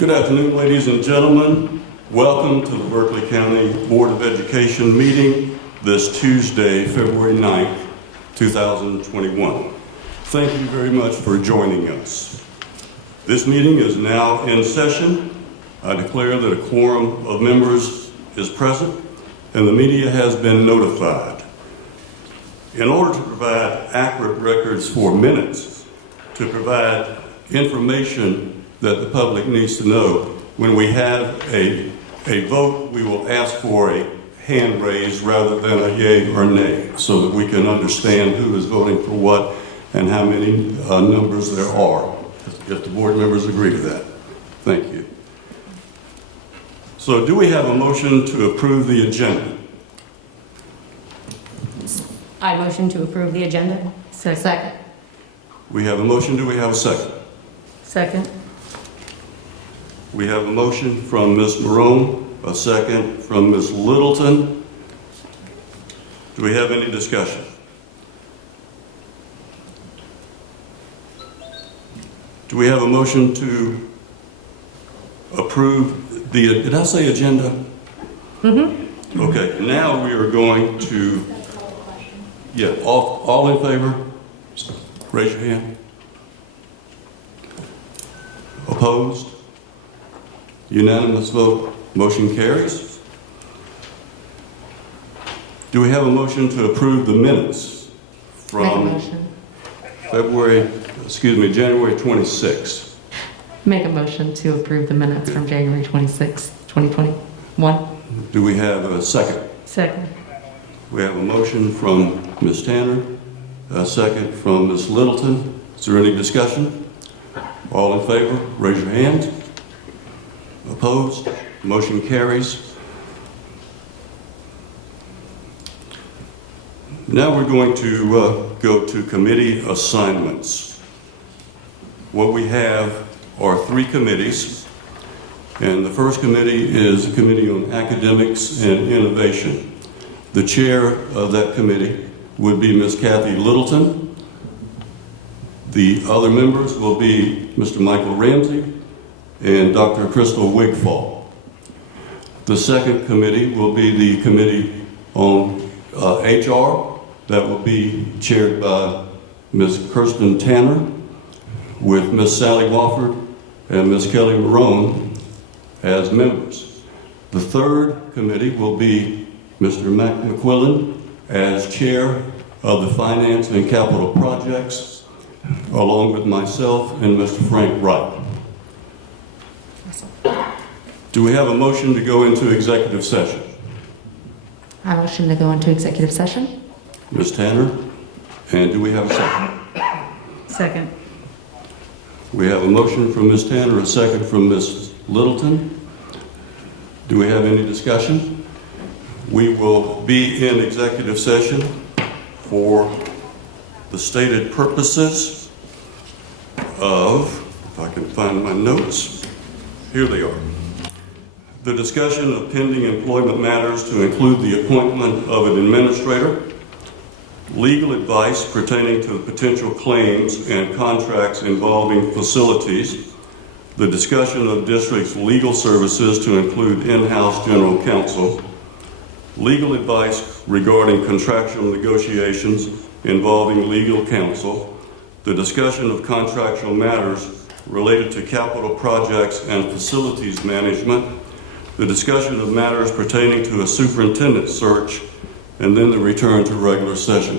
Good afternoon, ladies and gentlemen. Welcome to the Berkeley County Board of Education meeting this Tuesday, February 9th, 2021. Thank you very much for joining us. This meeting is now in session. I declare that a quorum of members is present and the media has been notified. In order to provide accurate records for minutes, to provide information that the public needs to know, when we have a vote, we will ask for a hand raise rather than a yay or nay, so that we can understand who is voting for what and how many numbers there are, if the board members agree to that. Thank you. So do we have a motion to approve the agenda? I motion to approve the agenda. Second. We have a motion. Do we have a second? Second. We have a motion from Ms. Marone, a second from Ms. Littleton. Do we have any discussion? Do we have a motion to approve the, did I say agenda? Mm-hmm. Okay, now we are going to, yeah, all in favor? Raise your hand. Opposed? Unanimous vote. Motion carries. Do we have a motion to approve the minutes from January 26th? Make a motion to approve the minutes from January 26th, 2021. Do we have a second? Second. We have a motion from Ms. Tanner, a second from Ms. Littleton. Is there any discussion? All in favor, raise your hand. Opposed? Motion carries. Now we're going to go to committee assignments. What we have are 3 committees, and the first committee is the Committee on Academics and Innovation. The chair of that committee would be Ms. Kathy Littleton. The other members will be Mr. Michael Ramsey and Dr. Crystal Wigfall. The second committee will be the Committee on HR. That will be chaired by Ms. Kirsten Tanner with Ms. Sally Wofford and Ms. Kelly Marone as members. The third committee will be Mr. Mac McQuillan as chair of the Finance and Capital Projects, along with myself and Mr. Frank Wright. Do we have a motion to go into executive session? I motion to go into executive session. Ms. Tanner, and do we have a second? Second. We have a motion from Ms. Tanner, a second from Ms. Littleton. Do we have any discussion? We will be in executive session for the stated purposes of, if I can find my notes, here they are. The discussion of pending employment matters to include the appointment of an administrator, legal advice pertaining to potential claims and contracts involving facilities, the discussion of district's legal services to include in-house general counsel, legal advice regarding contractual negotiations involving legal counsel, the discussion of contractual matters related to capital projects and facilities management, the discussion of matters pertaining to a superintendent search, and then the return to regular session.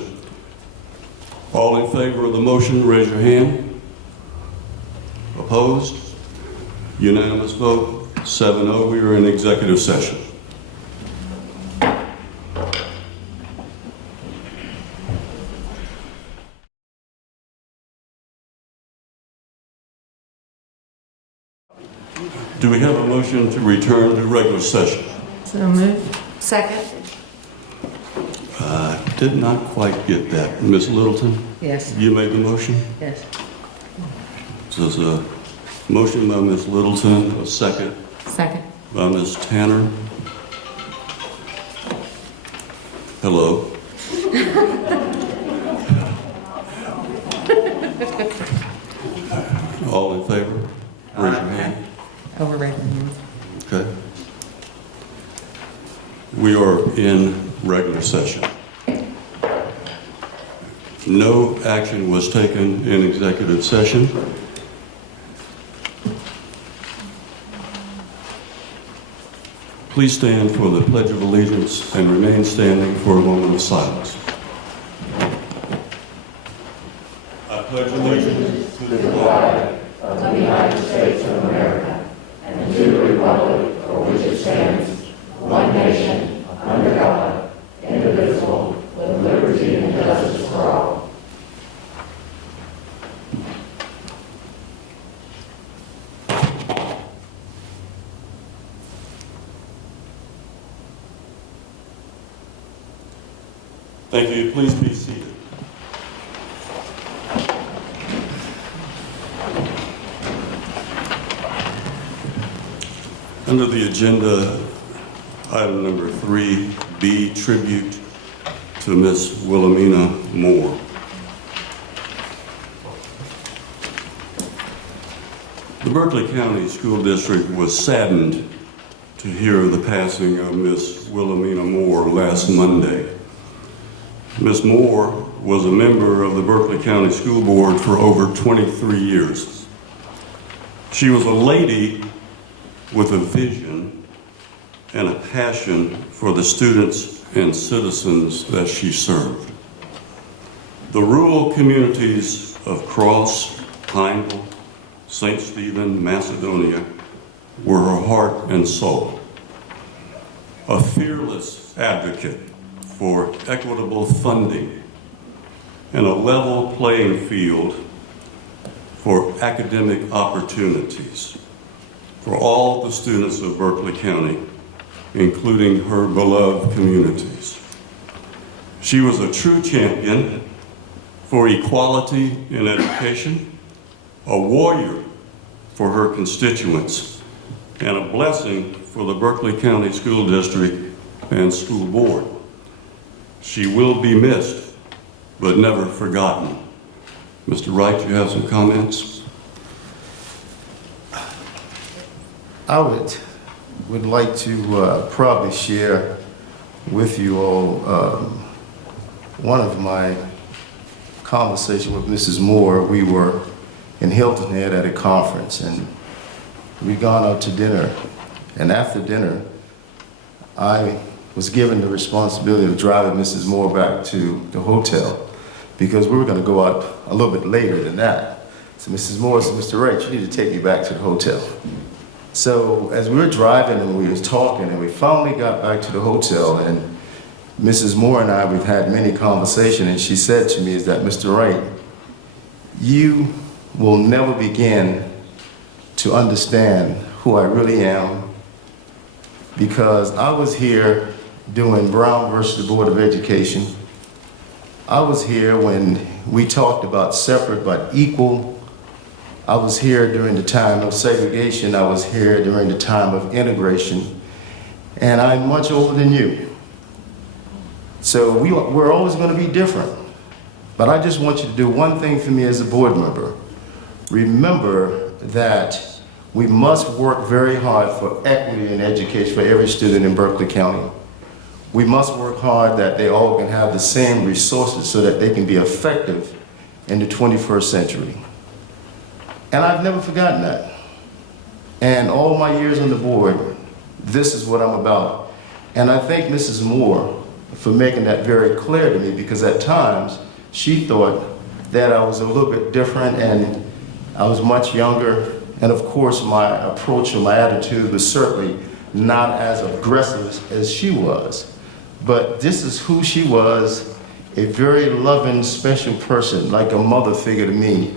All in favor of the motion, raise your hand. Opposed? Unanimous vote, 7-0. We are in executive session. Do we have a motion to return to regular session? So moved. Second. Did not quite get that. Ms. Littleton, Yes. you made the motion? Yes. So there's a motion by Ms. Littleton, a second Second. by Ms. Tanner. Hello. All in favor? Raise your hand. over regular meetings. Okay. We are in regular session. No action was taken in executive session. Please stand for the Pledge of Allegiance and remain standing for a moment of silence. I pledge allegiance to the flag of the United States of America and to the republic for which it stands, one nation, under God, indivisible, with liberty and justice for all. Thank you. Please be seated. Under the agenda, item number 3B, tribute to Miss Wilhelmina Moore. The Berkeley County School District was saddened to hear the passing of Miss Wilhelmina Moore last Monday. Ms. Moore was a member of the Berkeley County School Board for over 23 years. She was a lady with a vision and a passion for the students and citizens that she served. The rural communities of Cross, Pineville, St. Stephen, Macedonia were her heart and soul. A fearless advocate for equitable funding and a level playing field for academic opportunities for all the students of Berkeley County, including her beloved communities. She was a true champion for equality in education, a warrior for her constituents, and a blessing for the Berkeley County School District and School Board. She will be missed, but never forgotten. Mr. Wright, you have some comments? I would like to probably share with you all one of my conversations with Mrs. Moore. We were in Hilton Head at a conference, and we'd gone out to dinner. And after dinner, I was given the responsibility of driving Mrs. Moore back to the hotel because we were going to go out a little bit later than that. So Mrs. Moore said, "Mr. Wright, you need to take me back to the hotel." So as we were driving and we were talking, and we finally got back to the hotel, and Mrs. Moore and I, we've had many conversations, and she said to me is that, "Mr. Wright, you will never begin to understand who I really am, because I was here doing Brown versus the Board of Education. I was here when we talked about separate but equal. I was here during the time of segregation. I was here during the time of integration. And I'm much older than you. So we're always going to be different. But I just want you to do one thing for me as a board member. Remember that we must work very hard for equity in education for every student in Berkeley County. We must work hard that they all can have the same resources so that they can be effective in the 21st century." And I've never forgotten that. And all my years on the board, this is what I'm about. And I thank Mrs. Moore for making that very clear to me, because at times she thought that I was a little bit different and I was much younger. And of course, my approach and my attitude was certainly not as aggressive as she was. But this is who she was, a very loving, special person, like a mother figure to me.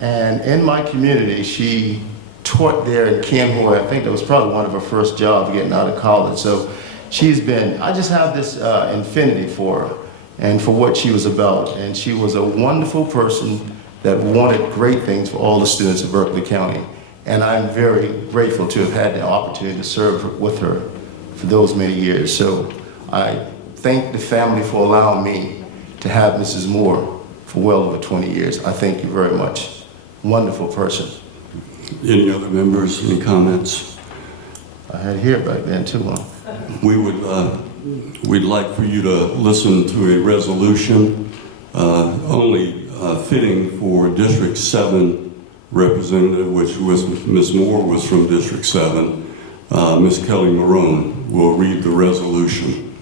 And in my community, she taught there in Kenhoy. I think that was probably one of her first jobs getting out of college. So she's been, I just have this infinity for her and for what she was about. And she was a wonderful person that wanted great things for all the students of Berkeley County. And I'm very grateful to have had the opportunity to serve with her for those many years. So I thank the family for allowing me to have Mrs. Moore for well over 20 years. I thank you very much. Wonderful person. Any other members, any comments? I had hair back then too, huh? We'd like for you to listen to a resolution only fitting for District 7 representative, which was Ms. Moore was from District 7. Ms. Kelly Marone will read the resolution.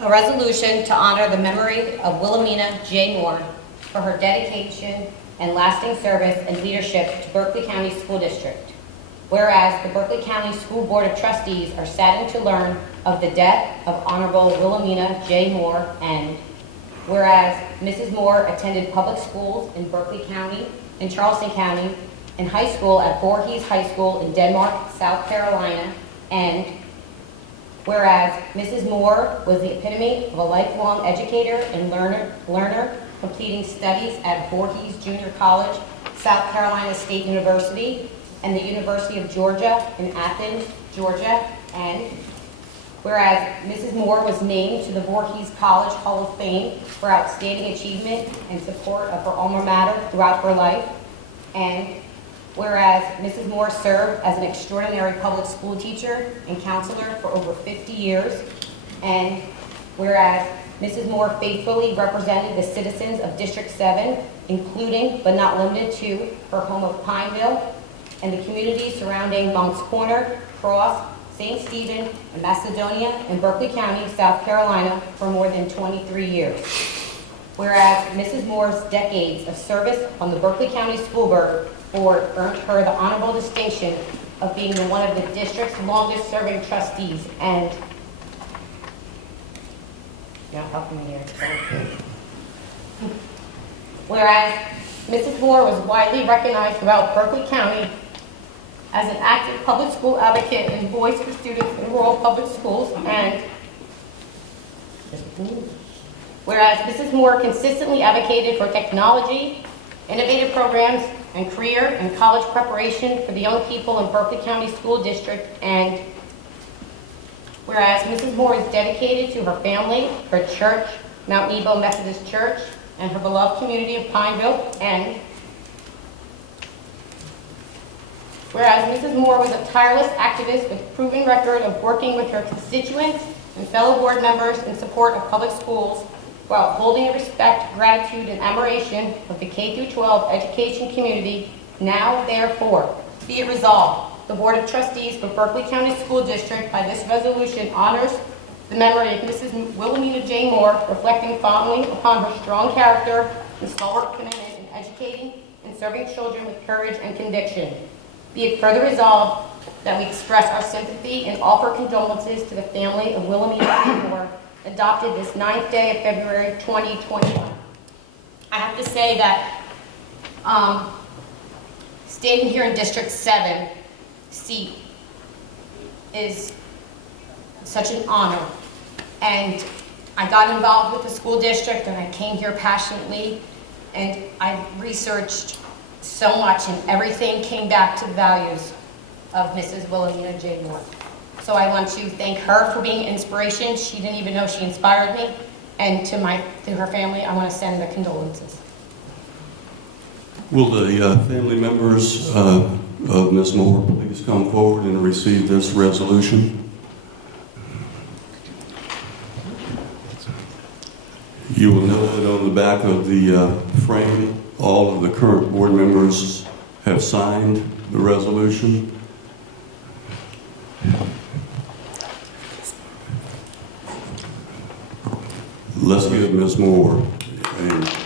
A resolution to honor the memory of Wilhelmina J. Moore for her dedication and lasting service and leadership to Berkeley County School District. Whereas the Berkeley County School Board of Trustees are saddened to learn of the death of Honorable Wilhelmina J. Moore, and whereas Mrs. Moore attended public schools in Berkeley County and Charleston County and high school at Voorhees High School in Denmark, South Carolina, and whereas Mrs. Moore was the epitome of a lifelong educator and learner completing studies at Voorhees Junior College, South Carolina State University, and the University of Georgia in Athens, Georgia, and whereas Mrs. Moore was named to the Voorhees College Hall of Fame for outstanding achievement and support of her alma mater throughout her life, and whereas Mrs. Moore served as an extraordinary public school teacher and counselor for over 50 years, and whereas Mrs. Moore faithfully represented the citizens of District 7, including but not limited to her home of Pineville and the communities surrounding Moncks Corner, Cross, St. Stephen, and Macedonia in Berkeley County, South Carolina for more than 23 years. Whereas Mrs. Moore's decades of service on the Berkeley County School Board earned her the honorable distinction of being one of the district's longest serving trustees, and you're not helping me here. Whereas Mrs. Moore was widely recognized throughout Berkeley County as an active public school advocate and voice for students in rural public schools, and whereas Mrs. Moore consistently advocated for technology, innovative programs, and career and college preparation for the young people in Berkeley County School District, and whereas Mrs. Moore is dedicated to her family, her church, Mount Nebo Methodist Church, and her beloved community of Pineville, and whereas Mrs. Moore was a tireless activist with a proven record of working with her constituents and fellow board members in support of public schools while holding respect, gratitude, and admiration of the K-12 education community, now therefore be it resolved, the Board of Trustees for Berkeley County School District by this resolution honors the memory of Mrs. Wilhelmina J. Moore, reflecting fondly upon her strong character and stalwart commitment in educating and serving children with courage and conviction. Be it further resolved that we express our sympathy and offer condolences to the family of Wilhelmina J. Moore, adopted this 9th day of February 2021. I have to say that standing here in District 7 seat is such an honor, and I got involved with the school district and I came here passionately, and I researched so much, and everything came back to the values of Mrs. Wilhelmina J. Moore. So I want to thank her for being an inspiration. She didn't even know she inspired me. And to her family, I want to send the condolences. Will the family members of Ms. Moore please come forward and receive this resolution? You will note that on the back of the frame, all of the current board members have signed the resolution. Let's give Ms. Moore a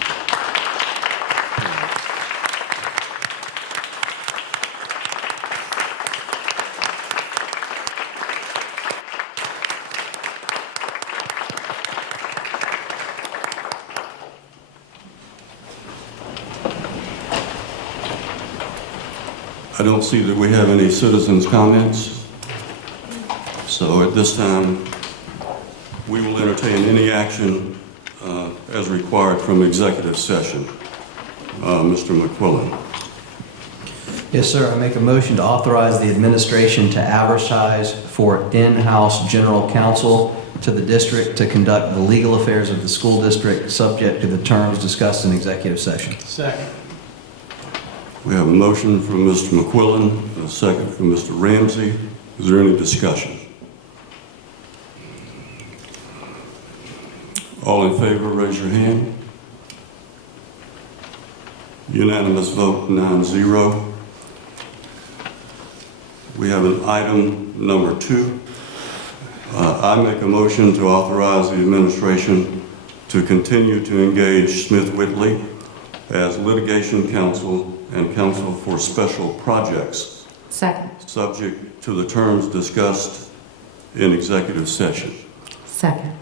I don't see that we have any citizens' comments. So at this time, we will entertain any action as required from executive session. Mr. McQuillan. Yes, sir. I make a motion to authorize the administration to advertise for in-house general counsel to the district to conduct the legal affairs of the school district subject to the terms discussed in executive session. Second. We have a motion from Mr. McQuillan and a second from Mr. Ramsey. Is there any discussion? All in favor, raise your hand. Unanimous vote, 9-0. We have an item number 2. I make a motion to authorize the administration to continue to engage Smith Whitley as litigation counsel and counsel for special projects, Second. subject to the terms discussed in executive session. Second.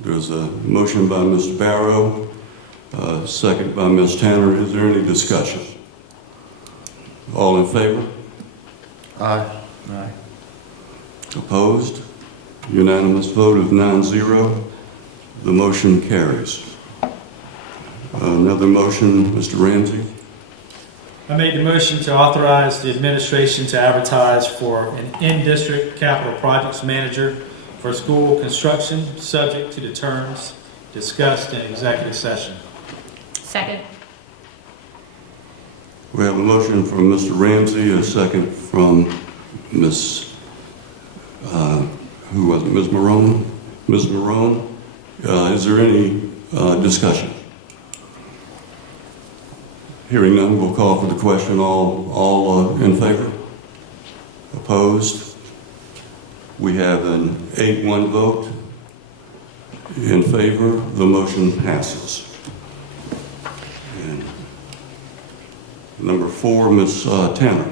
There's a motion by Mr. Barrow, second by Ms. Tanner. Is there any discussion? All in favor? Aye. Aye. Opposed? Unanimous vote of 9-0. The motion carries. Another motion, Mr. Ramsey. I made the motion to authorize the administration to advertise for an in-district capital projects manager for school construction, subject to the terms discussed in executive session. Second. We have a motion from Mr. Ramsey, a second from Ms. Who was it? Ms. Marone? Ms. Marone. Is there any discussion? Hearing none, we'll call for the question. All in favor? Opposed? We have an 8-1 vote in favor. The motion passes. And number 4, Ms. Tanner.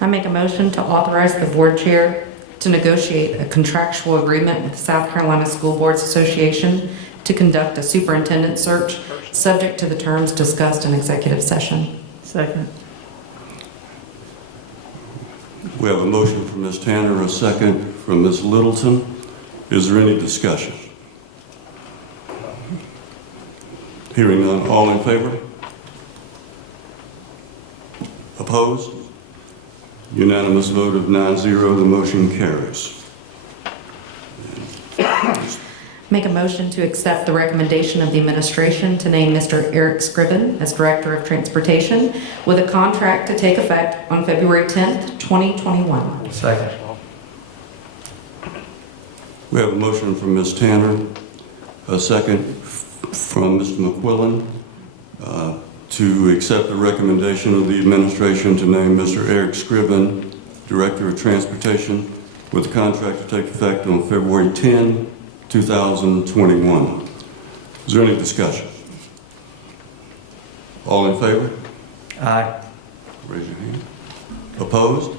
I make a motion to authorize the board chair to negotiate a contractual agreement with the South Carolina School Boards Association to conduct a superintendent search, subject to the terms discussed in executive session. Second. We have a motion from Ms. Tanner, a second from Ms. Littleton. Is there any discussion? Hearing none, all in favor? Opposed? Unanimous vote of 9-0, the motion carries. Make a motion to accept the recommendation of the administration to name Mr. Eric Scriven as Director of Transportation with a contract to take effect on February 10th, 2021. Second. We have a motion from Ms. Tanner, a second from Mr. McQuillan, to accept the recommendation of the administration to name Mr. Eric Scriven, Director of Transportation, with a contract to take effect on February 10, 2021. Is there any discussion? All in favor? Aye. Raise your hand. Opposed?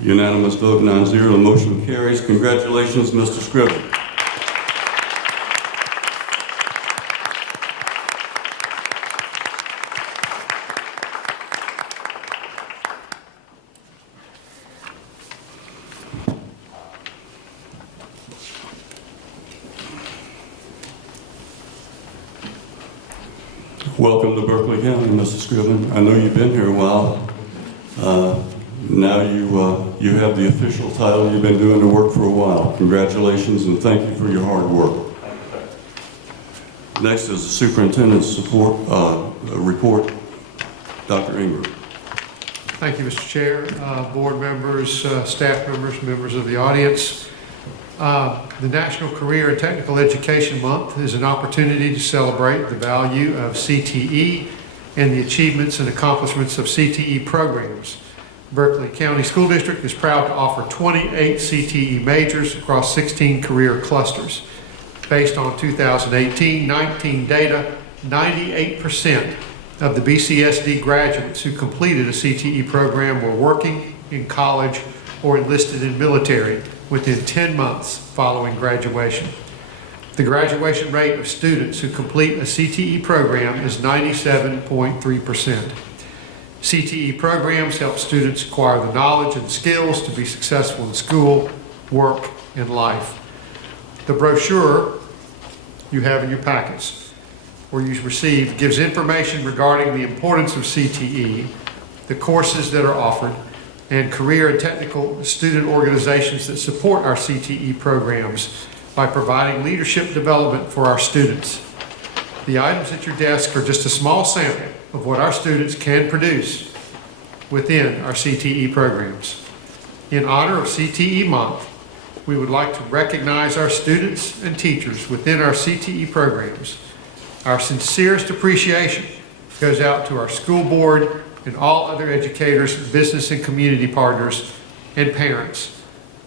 Unanimous vote 9-0. The motion carries. Congratulations, Mr. Scriven. Welcome to Berkeley County, Mr. Scriven. I know you've been here a while. Now you have the official title. You've been doing the work for a while. Congratulations and thank you for your hard work. Next is the superintendent's report. Dr. Ingram. Thank you, Mr. Chair, board members, staff members, members of the audience. The National Career and Technical Education Month is an opportunity to celebrate the value of CTE and the achievements and accomplishments of CTE programs. Berkeley County School District is proud to offer 28 CTE majors across 16 career clusters. Based on 2018-19 data, 98% of the BCSD graduates who completed a CTE program were working in college or enlisted in military within 10 months following graduation. The graduation rate of students who complete a CTE program is 97.3%. CTE programs help students acquire the knowledge and skills to be successful in school, work, and life. The brochure you have in your packets, or you received, gives information regarding the importance of CTE, the courses that are offered, and career and technical student organizations that support our CTE programs by providing leadership development for our students. The items at your desk are just a small sample of what our students can produce within our CTE programs. In honor of CTE Month, we would like to recognize our students and teachers within our CTE programs. Our sincerest appreciation goes out to our school board and all other educators, business and community partners, and parents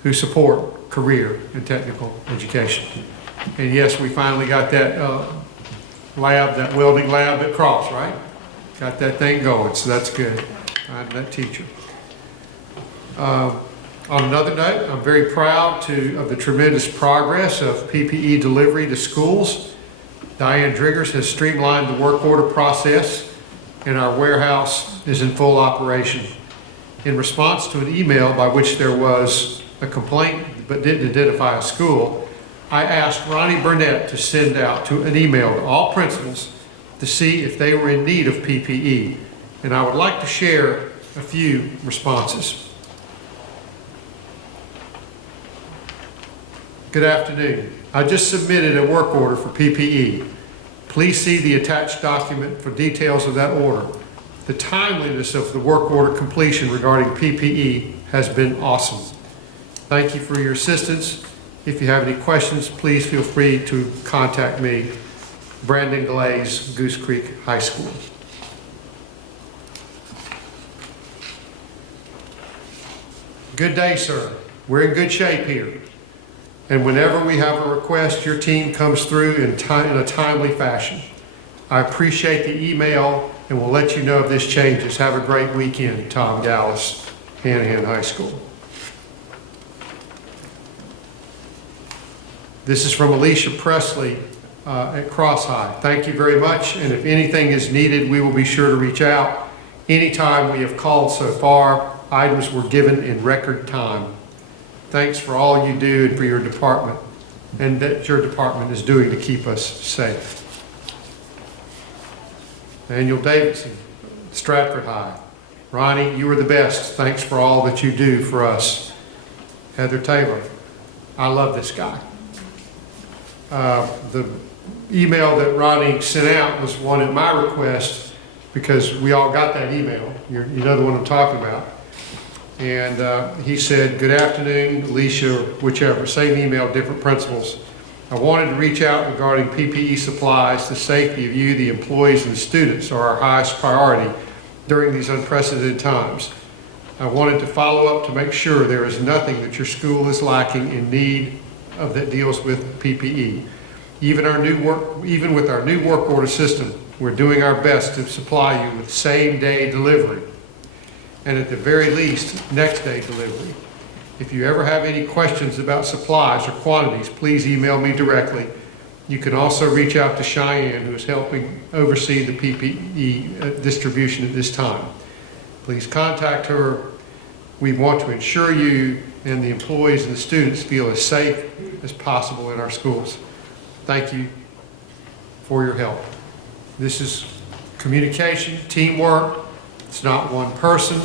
who support career and technical education. And yes, we finally got that lab, that welding lab at Cross, right? Got that thing going, so that's good. I'm that teacher. On another note, I'm very proud of the tremendous progress of PPE delivery to schools. Diane Driggers has streamlined the work order process, and our warehouse is in full operation. In response to an email by which there was a complaint but didn't identify a school, I asked Ronnie Burnett to send out an email to all principals to see if they were in need of PPE, and I would like to share a few responses. Good afternoon. I just submitted a work order for PPE. Please see the attached document for details of that order. The timeliness of the work order completion regarding PPE has been awesome. Thank you for your assistance. If you have any questions, please feel free to contact me. Brandon Glaze, Goose Creek High School. Good day, sir. We're in good shape here. And whenever we have a request, your team comes through in a timely fashion. I appreciate the email and will let you know if this changes. Have a great weekend, Tom Gallus, Hanahan High School. This is from Alicia Presley at Cross High. Thank you very much, and if anything is needed, we will be sure to reach out. Anytime we have called so far, items were given in record time. Thanks for all you do and for your department, and that your department is doing to keep us safe. Daniel Davidson, Stratford High. Ronnie, you are the best. Thanks for all that you do for us. Heather Taylor, I love this guy. The email that Ronnie sent out was one at my request because we all got that email. You know the one I'm talking about. And he said, good afternoon, Alicia, or whichever, same email, different principals. I wanted to reach out regarding PPE supplies. The safety of you, the employees, and the students are our highest priority during these unprecedented times. I wanted to follow up to make sure there is nothing that your school is lacking in need of that deals with PPE. Even with our new work order system, we're doing our best to supply you with same-day delivery, and at the very least, next-day delivery. If you ever have any questions about supplies or quantities, please email me directly. You can also reach out to Cheyenne, who is helping oversee the PPE distribution at this time. Please contact her. We want to ensure you and the employees and the students feel as safe as possible in our schools. Thank you for your help. This is communication, teamwork. It's not one person.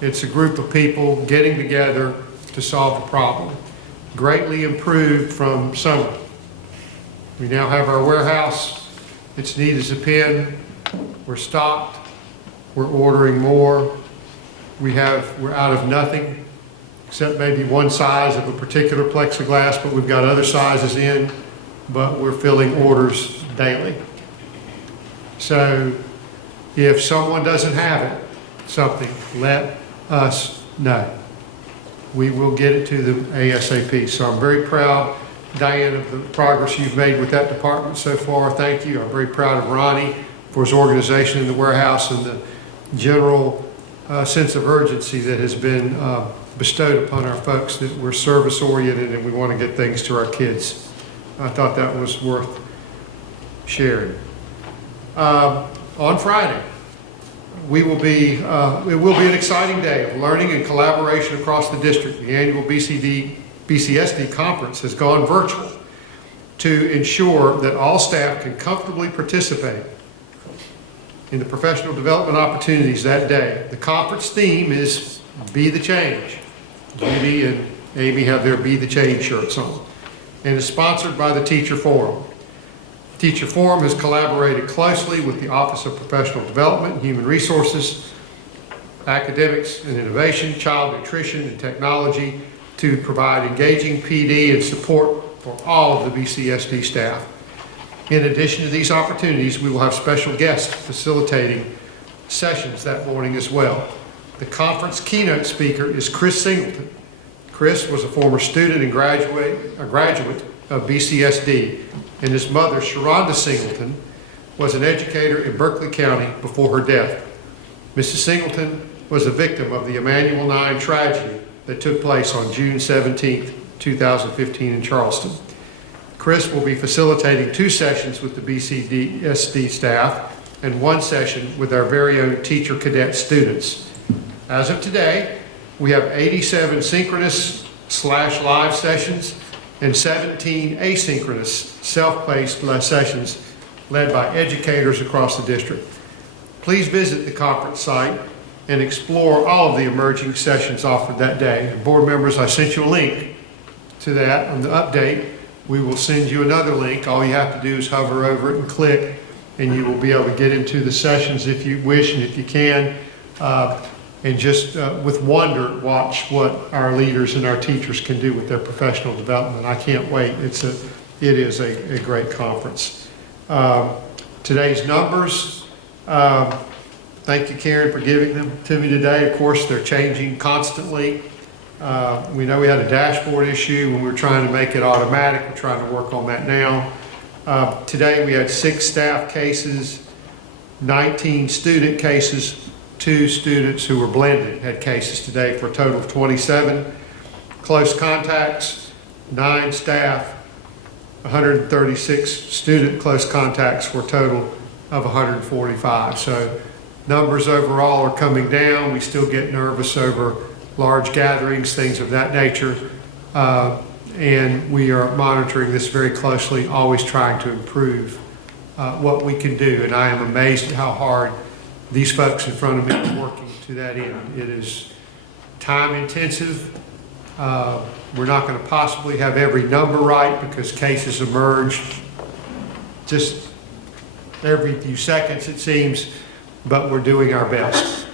It's a group of people getting together to solve a problem. Greatly improved from summer. We now have our warehouse. It's neat as a pin. We're stocked. We're ordering more. We're out of nothing, except maybe one size of a particular plexiglass, but we've got other sizes in, but we're filling orders daily. So if someone doesn't have something, let us know. We will get it to them ASAP. So I'm very proud, Diane, of the progress you've made with that department so far. Thank you. I'm very proud of Ronnie for his organization in the warehouse and the general sense of urgency that has been bestowed upon our folks, that we're service oriented and we want to get things to our kids. I thought that was worth sharing. On Friday, it will be an exciting day of learning and collaboration across the district. The annual BCSD conference has gone virtual to ensure that all staff can comfortably participate in the professional development opportunities that day. The conference theme is Be the Change. Judy and Amy have their Be the Change shirts on, and is sponsored by the Teacher Forum. Teacher Forum has collaborated closely with the Office of Professional Development and Human Resources, Academics and Innovation, Child Nutrition and Technology to provide engaging PD and support for all of the BCSD staff. In addition to these opportunities, we will have special guests facilitating sessions that morning as well. The conference keynote speaker is Chris Singleton. Chris was a former student and graduate of BCSD, and his mother, Sharonda Singleton, was an educator in Berkeley County before her death. Mrs. Singleton was a victim of the Emanuel 9 tragedy that took place on June 17, 2015 in Charleston. Chris will be facilitating 2 sessions with the BCSD staff and 1 session with our very own teacher cadet students. As of today, we have 87 synchronous/live sessions and 17 asynchronous self-paced sessions led by educators across the district. Please visit the conference site and explore all of the emerging sessions offered that day. And board members, I sent you a link to that on the update. We will send you another link. All you have to do is hover over it and click, and you will be able to get into the sessions if you wish and if you can. And just with wonder, watch what our leaders and our teachers can do with their professional development. I can't wait. It is a great conference. Today's numbers, thank you, Karen, for giving them to me today. Of course, they're changing constantly. We know we had a dashboard issue when we were trying to make it automatic. We're trying to work on that now. Today we had 6 staff cases, 19 student cases, 2 students who were blended had cases today for a total of 27. Close contacts, 9 staff, 136 student close contacts for a total of 145. So numbers overall are coming down. We still get nervous over large gatherings, things of that nature. And we are monitoring this very closely, always trying to improve what we can do. And I am amazed at how hard these folks in front of me are working to that end. It is time intensive. We're not going to possibly have every number right because cases emerge just every few seconds, it seems, but we're doing our best.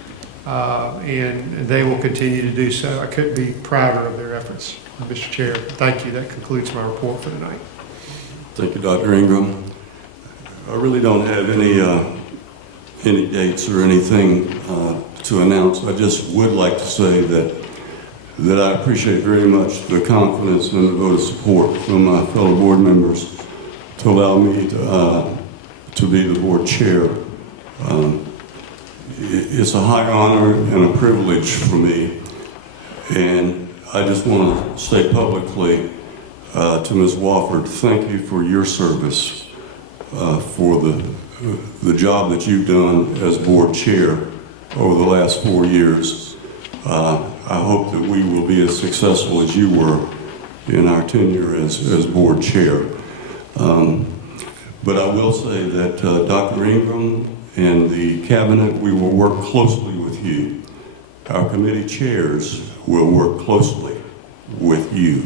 And they will continue to do so. I couldn't be prouder of their efforts. Mr. Chair, thank you. That concludes my report for tonight. Thank you, Dr. Ingram. I really don't have any dates or anything to announce. I just would like to say that I appreciate very much the confidence and the vote of support from my fellow board members to allow me to be the board chair. It's a high honor and a privilege for me, and I just want to say publicly to Ms. Wofford, thank you for your service, for the job that you've done as board chair over the last 4 years. I hope that we will be as successful as you were in our tenure as board chair. But I will say that Dr. Ingram and the cabinet, we will work closely with you. Our committee chairs will work closely with you.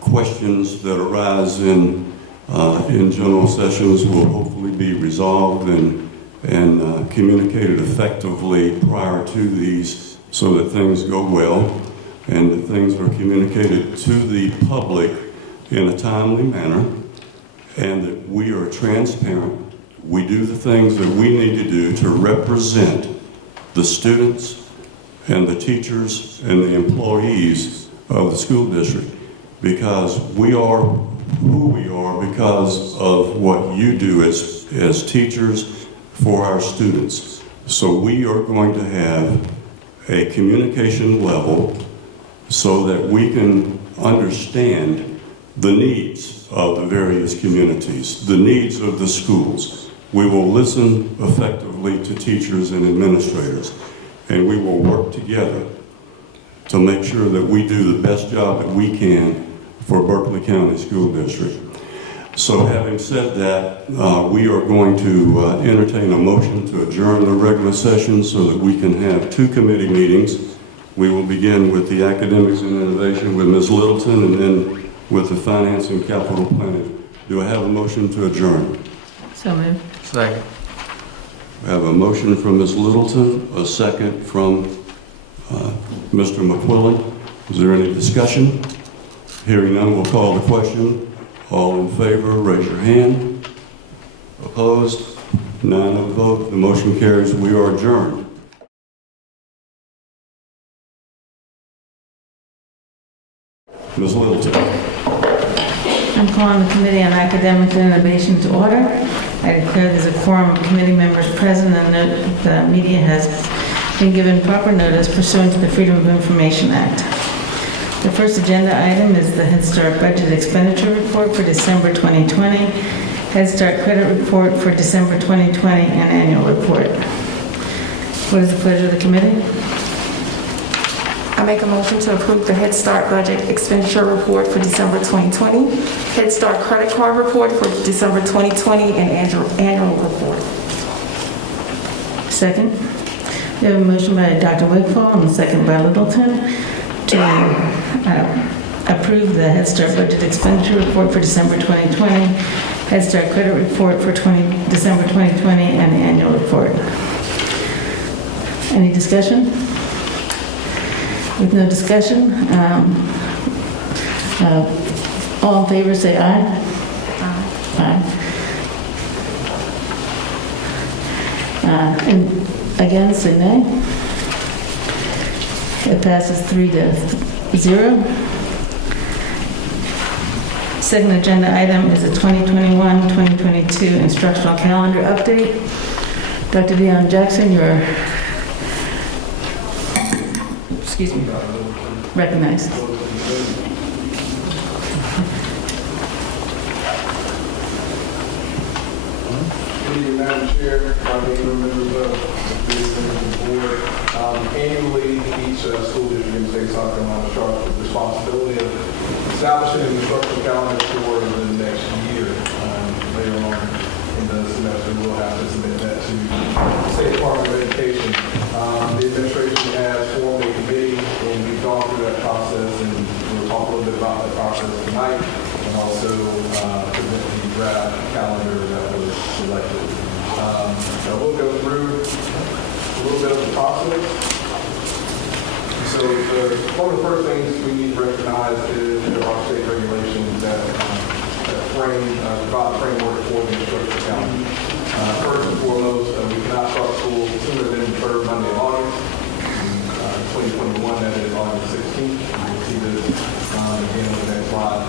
Questions that arise in general sessions will hopefully be resolved and communicated effectively prior to these so that things go well and that things are communicated to the public in a timely manner and that we are transparent. We do the things that we need to do to represent the students and the teachers and the employees of the school district because we are who we are because of what you do as teachers for our students. So we are going to have a communication level so that we can understand the needs of the various communities, the needs of the schools. We will listen effectively to teachers and administrators, and we will work together to make sure that we do the best job that we can for Berkeley County School District. So having said that, we are going to entertain a motion to adjourn the regular session so that we can have 2 committee meetings. We will begin with the Academics and Innovation with Ms. Littleton and then with the Finance and Capital Planning Do I have a motion to adjourn? So moved. Second. I have a motion from Ms. Littleton, a second from Mr. McQuillan. Is there any discussion? Hearing none, we'll call the question. All in favor, raise your hand. Opposed? None opposed. The motion carries. We are adjourned. Ms. Littleton. I'm calling the Committee on Academic Innovation to order. I declare there's a quorum of committee members present and note the media has been given proper notice pursuant to the Freedom of Information Act. The first agenda item is the Head Start Budget Expenditure Report for December 2020, Head Start Credit Report for December 2020, and Annual Report. What is the pleasure of the committee? I make a motion to approve the Head Start Budget Expenditure Report for December 2020, Head Start Credit Card Report for December 2020, and Annual Report. Second. We have a motion by Dr. Wigfall and a second by Littleton to approve the Head Start Budget Expenditure Report for December 2020, Head Start Credit Report for December 2020, and the Annual Report. Any discussion? With no discussion, all in favor say aye. Aye. And again, say nay. It passes 3-0. Second agenda item is a 2021-2022 instructional calendar update. Dr. Deion Jackson, you're recognized. Madam Chair, members of the board, annually, each school district in the state of South Carolina charged with the responsibility of establishing an instructional calendar for the next year. Later on in the semester, we'll have to submit that to the State Department of Education. The administration has formed a committee, and we've gone through that process, and we'll talk a little bit about that process tonight, and also present the draft calendar that was selected. We'll go through a little bit of the process. So one of the first things we need to recognize is there are state regulations that provide a framework for the instructional calendar. First and foremost, we cannot start school sooner than the third Monday of August. 2021, that is August 16th. You will see this again on the next slide.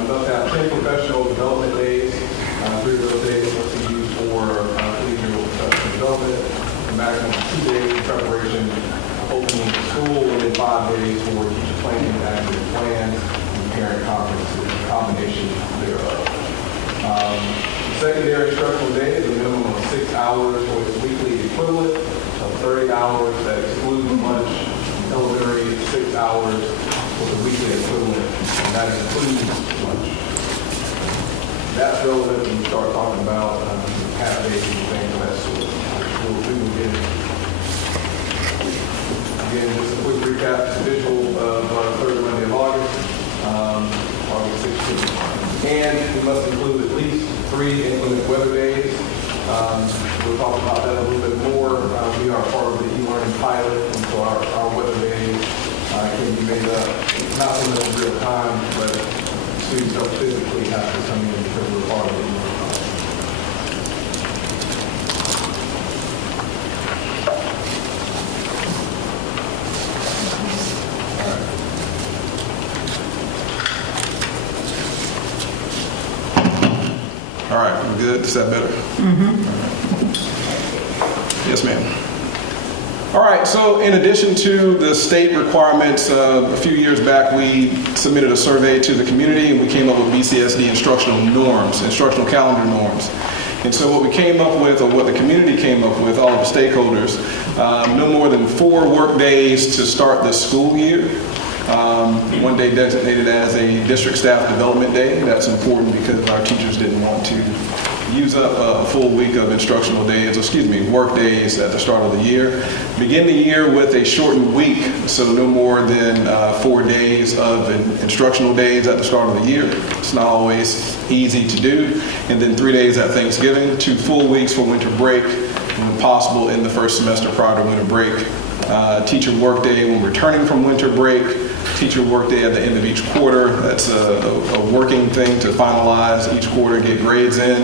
We must have 10 professional development days. 3 of those days must be used for collegial professional development, a maximum of 2 days in preparation, opening the school, and then 5 days for teacher planning, active plans, and parent conferences, a combination thereof. Secondary instructional day is a minimum of 6 hours for its weekly equivalent of 30 hours that excludes lunch. Elementary is 6 hours for the weekly equivalent, and that includes lunch. That's relevant when we start talking about half days and things of that sort. We will get into. Again, just a quick recap, visual of third Monday of August, August 16th. And we must include at least 3 inclement weather days. We'll talk about that a little bit more. We are part of the e-learning pilot, and so our weather days can be made up, not so much in real time, but students don't physically have to come in because we're part of the e-learning pilot. All right, we're good. Is that better? Mm-hmm. Yes, ma'am. All right, so in addition to the state requirements, a few years back we submitted a survey to the community and we came up with BCSD instructional norms, instructional calendar norms. And so what we came up with, or what the community came up with, all of the stakeholders, no more than 4 work days to start the school year. one day designated as a district staff development day. That's important because our teachers didn't want to use up a full week of instructional days, work days at the start of the year. Begin the year with a shortened week, so no more than 4 days of instructional days at the start of the year. It's not always easy to do. And then 3 days at Thanksgiving, 2 full weeks for winter break, when possible in the first semester prior to winter break. Teacher work day when returning from winter break. Teacher work day at the end of each quarter. That's a working thing to finalize each quarter, get grades in.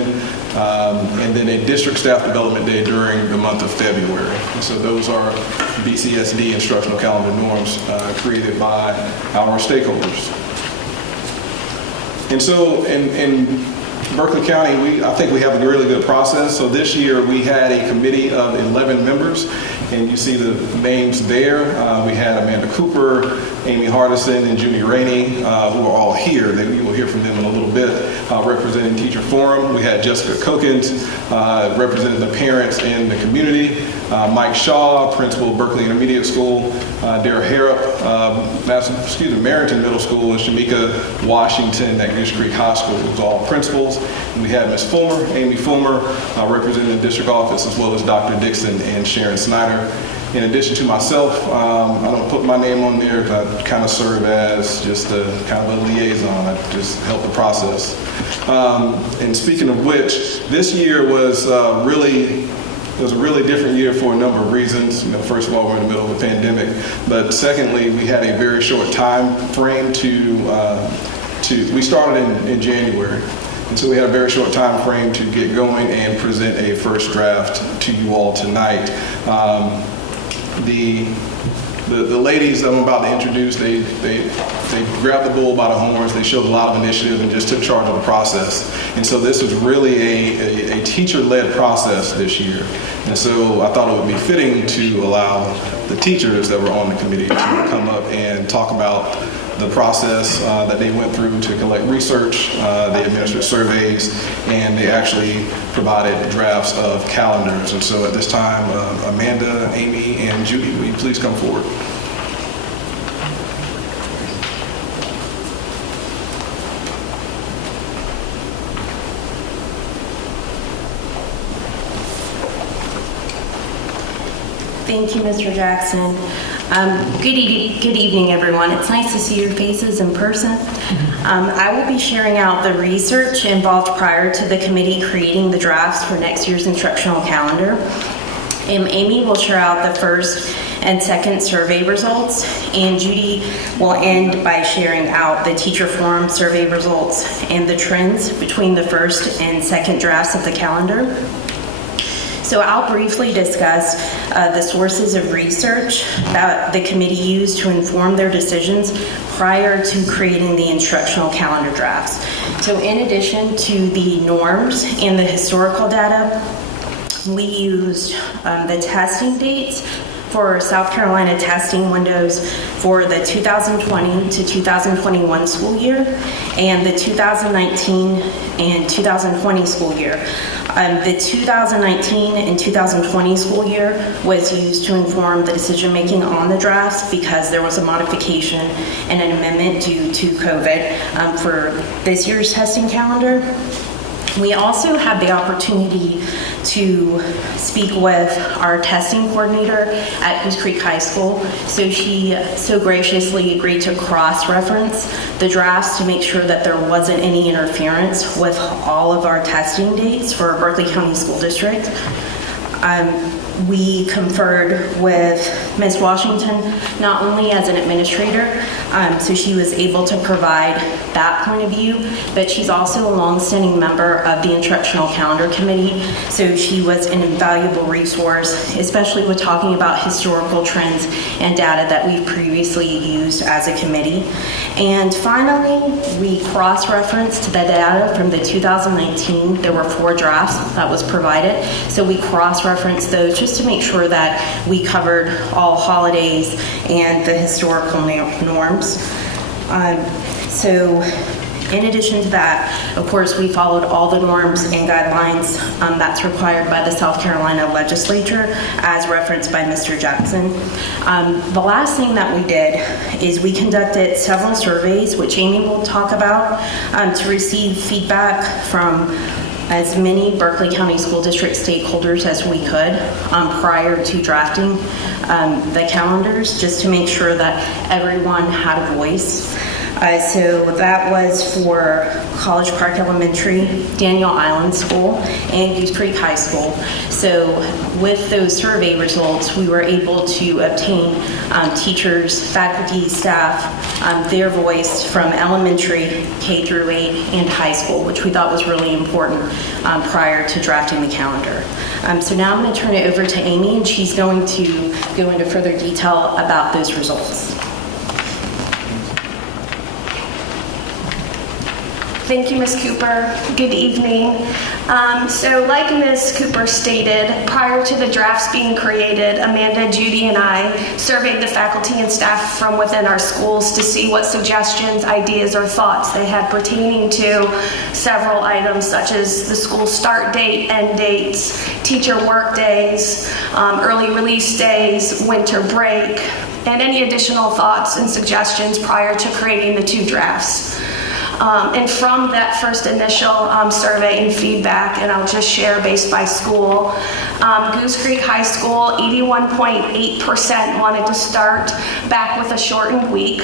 And then a district staff development day during the month of February. And so those are BCSD instructional calendar norms created by our stakeholders. And so in Berkeley County, I think we have a really good process. So this year we had a committee of 11 members, and you see the names there. We had Amanda Cooper, Amy Hardison, and Junie Rainey, who are all here. You will hear from them in a little bit, representing Teacher Forum. We had Jessica Cookins, representing the parents and the community. Mike Shaw, principal of Berkeley Intermediate School. Dara Harrop, Merrington Middle School, and Shamika Washington at Goose Creek High School, who's all principals. And we had Ms. Fulmer, Amy Fulmer, representing the district office, as well as Dr. Dixon and Sharon Snyder. In addition to myself, I don't put my name on there because I kind of serve as just a kind of a liaison. I just help the process. And speaking of which, this year was it was a really different year for a number of reasons. First of all, we're in the middle of a pandemic, but secondly, we had a very short time frame we started in January. And so we had a very short time frame to get going and present a first draft to you all tonight. The ladies I'm about to introduce, they grabbed the bull by the horns. They showed a lot of initiative and just took charge of the process. And so this was really a teacher-led process this year. And so I thought it would be fitting to allow the teachers that were on the committee to come up and talk about the process that they went through to collect research. They administered surveys, and they actually provided drafts of calendars. And so at this time, Amanda, Amy, and Judy, will you please come forward? Thank you, Mr. Jackson. Good evening, everyone. It's nice to see your faces in person. I will be sharing out the research involved prior to the committee creating the drafts for next year's instructional calendar. Amy will share out the first and second survey results, and Judy will end by sharing out the teacher forum survey results and the trends between the first and second drafts of the calendar. So I'll briefly discuss the sources of research that the committee used to inform their decisions prior to creating the instructional calendar drafts. So in addition to the norms and the historical data, we used the testing dates for South Carolina testing windows for the 2020 to 2021 school year and the 2019 and 2020 school year. The 2019 and 2020 school year was used to inform the decision-making on the drafts because there was a modification and an amendment due to COVID for this year's testing calendar. We also had the opportunity to speak with our testing coordinator at Goose Creek High School. So she so graciously agreed to cross-reference the drafts to make sure that there wasn't any interference with all of our testing dates for Berkeley County School District. We conferred with Ms. Washington, not only as an administrator, so she was able to provide that point of view, but she's also a longstanding member of the Instructional Calendar Committee, so she was an invaluable resource, especially with talking about historical trends and data that we've previously used as a committee. And finally, we cross-referenced the data from the 2019. There were 4 drafts that was provided, so we cross-referenced those just to make sure that we covered all holidays and the historical norms. So In addition to that, of course, we followed all the norms and guidelines that's required by the South Carolina legislature, as referenced by Mr. Jackson. The last thing that we did is we conducted several surveys, which Amy will talk about, to receive feedback from as many Berkeley County School District stakeholders as we could prior to drafting the calendars, just to make sure that everyone had a voice. So that was for College Park Elementary, Daniel Island School, and Goose Creek High School. So with those survey results, we were able to obtain teachers, faculty, staff, their voice from elementary, K through 8, and high school, which we thought was really important prior to drafting the calendar. So now I'm going to turn it over to Amy, and she's going to go into further detail about those results. Thank you, Ms. Cooper. Good evening. So like Ms. Cooper stated, prior to the drafts being created, Amanda, Judy, and I surveyed the faculty and staff from within our schools to see what suggestions, ideas, or thoughts they had pertaining to several items such as the school start date, end dates, teacher work days, early release days, winter break, and any additional thoughts and suggestions prior to creating the 2 drafts. And from that first initial survey and feedback, and I'll just share based by school, Goose Creek High School, 81.8% wanted to start back with a shortened week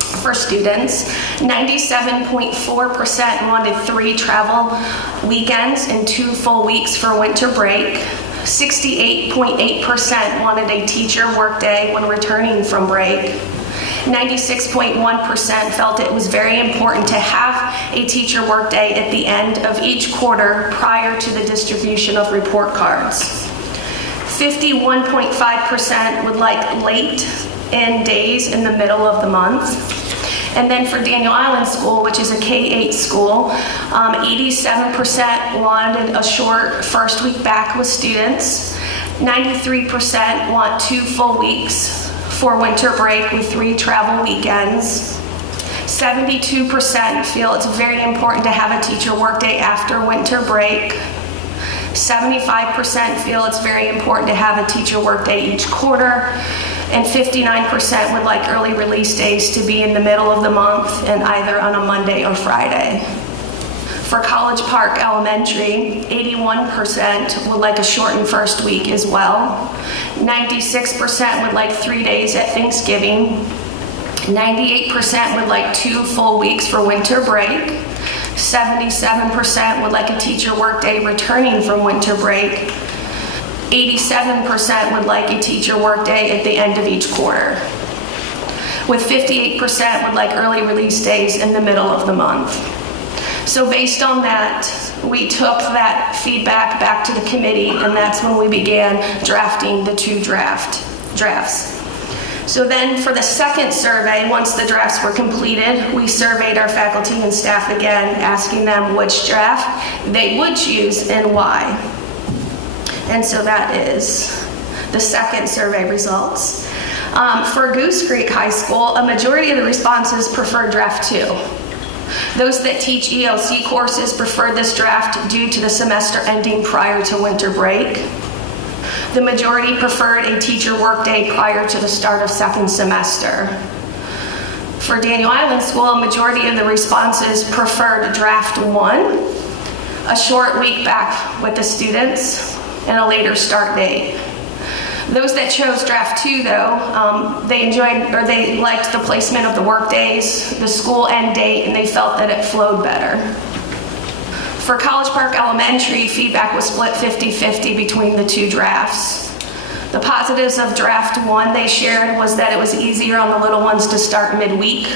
for students. 97.4% wanted 3 travel weekends and 2 full weeks for winter break. 68.8% wanted a teacher workday when returning from break. 96.1% felt it was very important to have a teacher workday at the end of each quarter prior to the distribution of report cards. 51.5% would like late end days in the middle of the month. And then for Daniel Island School, which is a K-8 school, 87% wanted a short first week back with students. 93% want 2 full weeks for winter break with 3 travel weekends. 72% feel it's very important to have a teacher workday after winter break. 75% feel it's very important to have a teacher workday each quarter. And 59% would like early release days to be in the middle of the month and either on a Monday or Friday. For College Park Elementary, 81% would like a shortened first week as well. 96% would like 3 days at Thanksgiving. 98% would like 2 full weeks for winter break. 77% would like a teacher workday returning from winter break. 87% would like a teacher workday at the end of each quarter. With 58% would like early release days in the middle of the month. So based on that, we took that feedback back to the committee, and that's when we began drafting the 2 drafts. So then for the second survey, once the drafts were completed, we surveyed our faculty and staff again, asking them which draft they would choose and why. And so that is the second survey results. For Goose Creek High School, a majority of the responses preferred draft 2. Those that teach ELC courses prefer this draft due to the semester ending prior to winter break. The majority preferred a teacher workday prior to the start of second semester. For Daniel Island School, a majority of the responses preferred draft 1, a short week back with the students, and a later start date. Those that chose draft 2, though, they liked the placement of the work days, the school end date, and they felt that it flowed better. For College Park Elementary, feedback was split 50-50 between the 2 drafts. The positives of draft 1 they shared was that it was easier on the little ones to start midweek.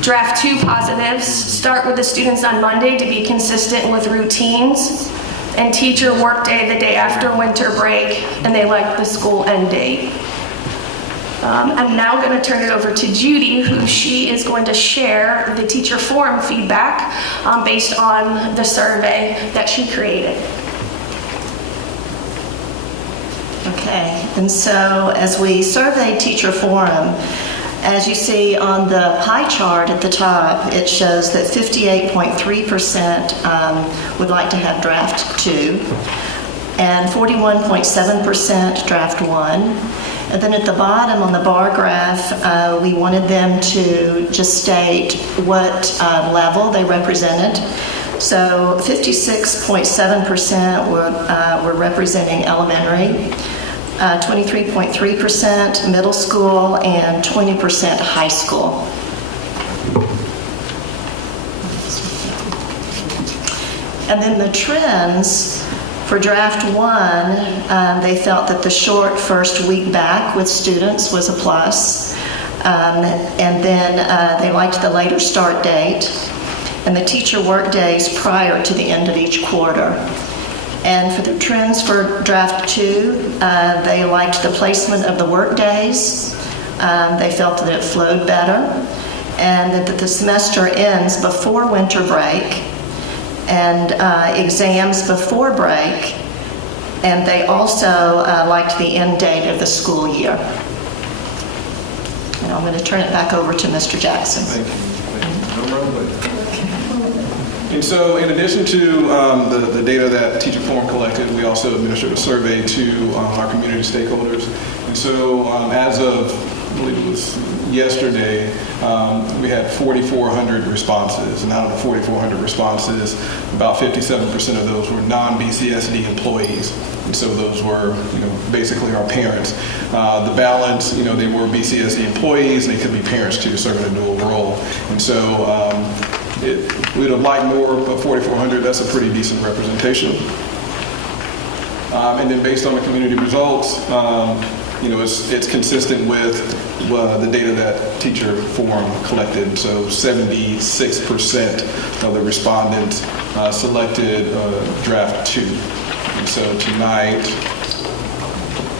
Draft 2 positives: start with the students on Monday to be consistent with routines, and teacher workday the day after winter break, and they liked the school end date. I'm now going to turn it over to Judy, who she is going to share the teacher forum feedback based on the survey that she created. Okay, and so as we surveyed teacher forum, As you see on the pie chart at the top, it shows that 58.3% would like to have draft 2, and 41.7% draft 1. And then at the bottom on the bar graph, we wanted them to just state what level they represented. So 56.7% were representing elementary, 23.3% middle school, and 20% high school. And then the trends for draft 1, they felt that the short first week back with students was a plus. And then they liked the later start date and the teacher work days prior to the end of each quarter. And for the trends for draft 2, they liked the placement of the work days. They felt that it flowed better, and that the semester ends before winter break, and exams before break, and they also liked the end date of the school year. And I'm going to turn it back over to Mr. Jackson. Thank you. And so in addition to the data that Teacher Forum collected, we also administered a survey to our community stakeholders. And so as of, I believe it was yesterday, we had 4,400 responses. And out of the 4,400 responses, about 57% of those were non-BCSD employees. And so those were, basically our parents. The balance, they were BCSD employees, and they could be parents too, serving a dual role. And so we'd have liked more, but 4,400, that's a pretty decent representation. And then based on the community results, it's consistent with the data that Teacher Forum collected. So 76% of the respondents selected draft 2. And so tonight,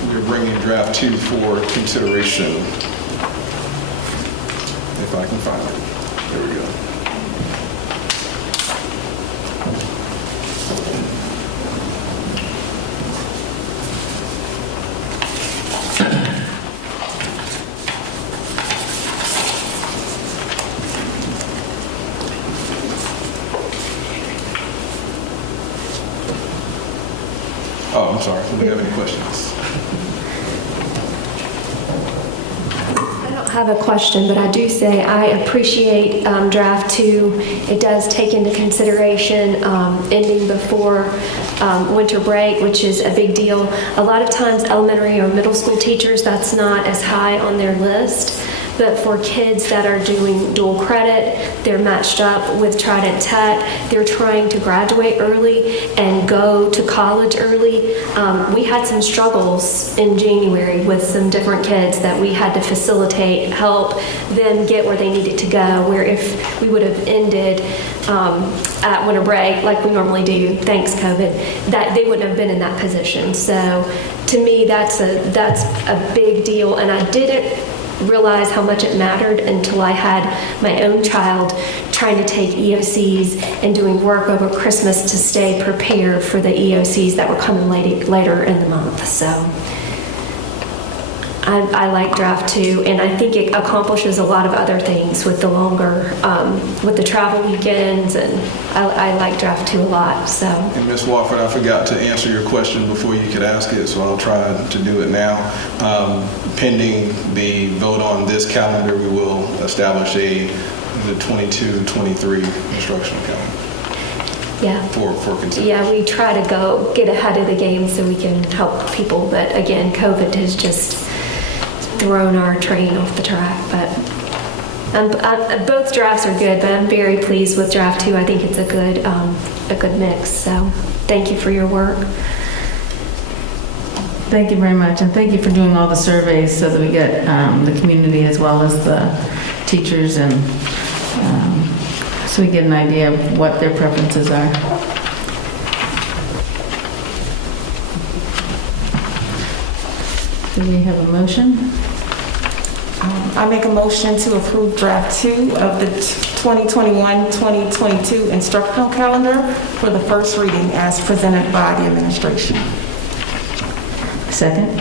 we're bringing draft 2 for consideration. If I can find it. There we go. Oh, I'm sorry. Do we have any questions? I don't have a question, but I do say I appreciate draft 2. It does take into consideration ending before winter break, which is a big deal. A lot of times elementary or middle school teachers, that's not as high on their list. But for kids that are doing dual credit, they're matched up with Trident Tech, they're trying to graduate early and go to college early. We had some struggles in January with some different kids that we had to facilitate, help them get where they needed to go, where if we would have ended at winter break like we normally do, thanks COVID, that they wouldn't have been in that position. So to me, that's a big deal, and I didn't realize how much it mattered until I had my own child trying to take EOCs and doing work over Christmas to stay prepared for the EOCs that were coming later in the month. So I like draft 2, and I think it accomplishes a lot of other things with the longer, with the travel weekends, and I like draft 2 a lot. So. And Ms. Wofford, I forgot to answer your question before you could ask it, so I'll try to do it now. Pending the vote on this calendar, we will establish the 22-23 instructional calendar. Yeah. For consideration. Yeah, we try to get ahead of the game so we can help people, but again, COVID has just thrown our train off the track. But both drafts are good, but I'm very pleased with draft 2. I think it's a good mix. So thank you for your work. Thank you very much, and thank you for doing all the surveys so that we get the community as well as the teachers, and so we get an idea of what their preferences are. Do we have a motion? I make a motion to approve draft 2 of the 2021-2022 instructional calendar for the first reading as presented by the administration. Second.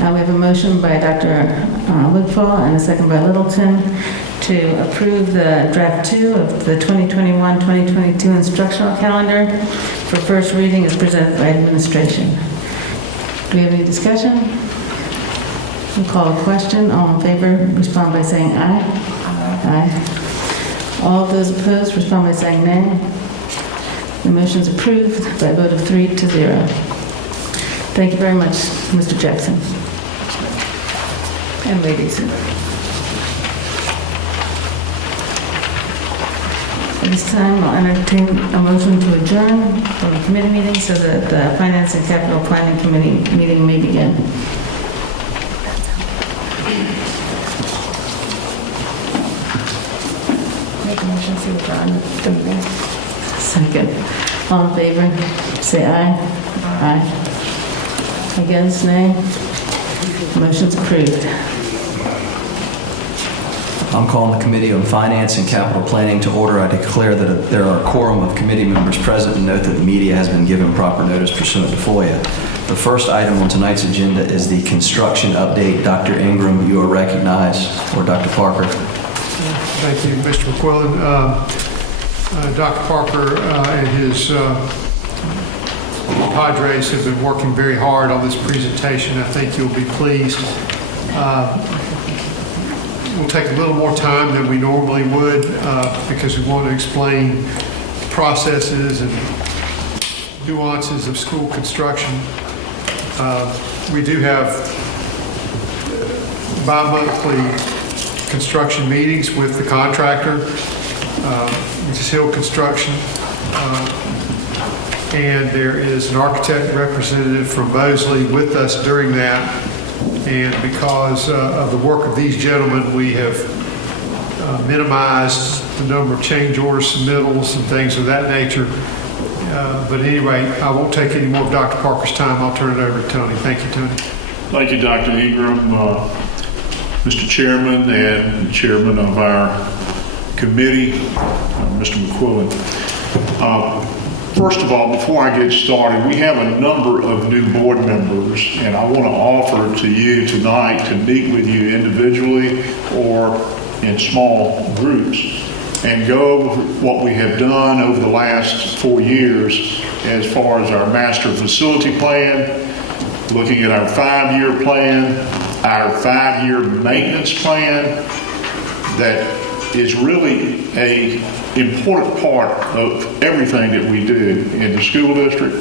We have a motion by Dr. Woodfall and a second by Littleton to approve the draft 2 of the 2021-2022 instructional calendar for first reading as presented by administration. Do we have any discussion? We'll call a question. All in favor, respond by saying aye. Aye. All of those opposed, respond by saying nay. The motion is approved by a vote of 3-0. Thank you very much, Mr. Jackson. And ladies. At this time, I'll entertain a motion to adjourn from the committee meeting so that the Finance and Capital Planning Committee meeting may begin. Make a motion to adjourn the meeting. Second. All in favor, say aye. Aye. Against, nay. Motion's approved. I'm calling the Committee on Finance and Capital Planning to order. I declare that there are a quorum of committee members present and note that the media has been given proper notice pursuant to FOIA. The first item on tonight's agenda is the construction update. Dr. Ingram, you are recognized, or Dr. Parker. Thank you, Mr. McQuillan. Dr. Parker and his Padres have been working very hard on this presentation. I think you'll be pleased. We'll take a little more time than we normally would because we want to explain processes and nuances of school construction. We do have bi-monthly construction meetings with the contractor, which is Hill Construction. And there is an architect representative from Mosley with us during that. And because of the work of these gentlemen, we have minimized the number of change order submittals and things of that nature. But anyway, I won't take any more of Dr. Parker's time. I'll turn it over to Tony. Thank you, Tony. Thank you, Dr. Ingram, Mr. Chairman, and the Chairman of our committee, Mr. McQuillan. First of all, before I get started, we have a number of new board members, and I want to offer to you tonight to meet with you individually or in small groups and go over what we have done over the last 4 years as far as our master facility plan, looking at our 5-year plan, our 5-year maintenance plan that is really an important part of everything that we do in the school district,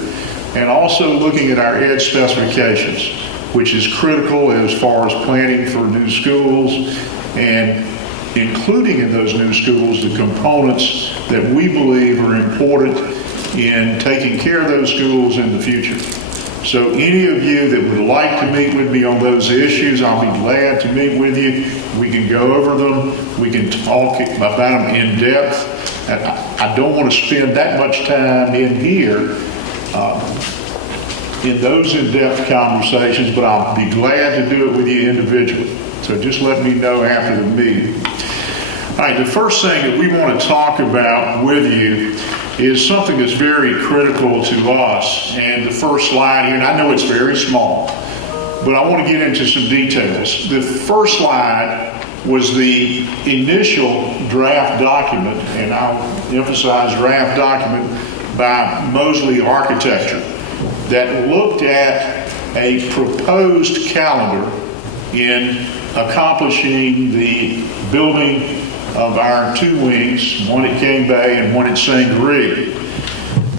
and also looking at our ed specifications, which is critical as far as planning for new schools and including in those new schools the components that we believe are important in taking care of those schools in the future. So any of you that would like to meet with me on those issues, I'll be glad to meet with you. We can go over them. We can talk about them in depth. And I don't want to spend that much time in here in those in-depth conversations, but I'll be glad to do it with you individually. So just let me know after the meeting. All right, the first thing that we want to talk about with you is something that's very critical to us. And the first slide here, and I know it's very small, but I want to get into some details. The first slide was the initial draft document, and I'll emphasize draft document by Mosley Architecture that looked at a proposed calendar in accomplishing the building of our 2 wings, one at King Bay and one at Sangaree.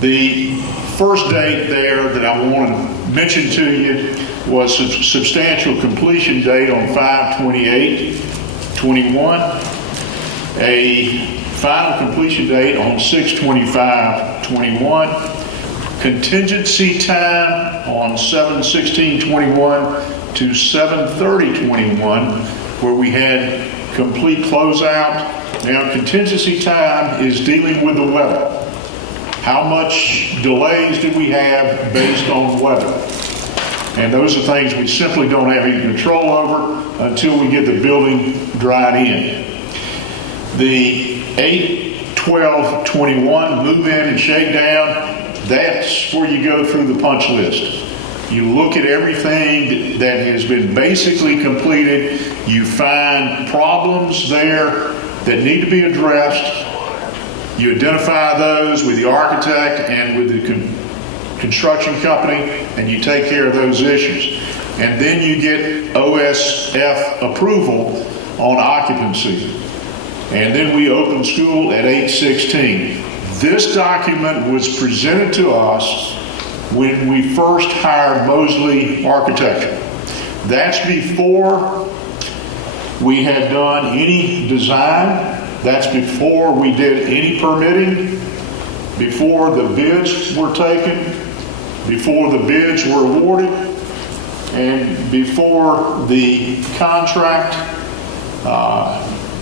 The first date there that I want to mention to you was a substantial completion date on 5/28/21, a final completion date on 6/25/21, contingency time on 7/16/21 to 7/30/21, where we had complete closeout. Now, contingency time is dealing with the weather. How much delays do we have based on weather? And those are things we simply don't have any control over until we get the building dried in. The 8/12/21 move in and shake down, that's where you go through the punch list. You look at everything that has been basically completed. You find problems there that need to be addressed. You identify those with the architect and with the construction company, and you take care of those issues. And then you get OSF approval on occupancy. And then we open school at 8/16. This document was presented to us when we first hired Mosley Architecture. That's before we had done any design. That's before we did any permitting, before the bids were taken, before the bids were awarded, and before the contract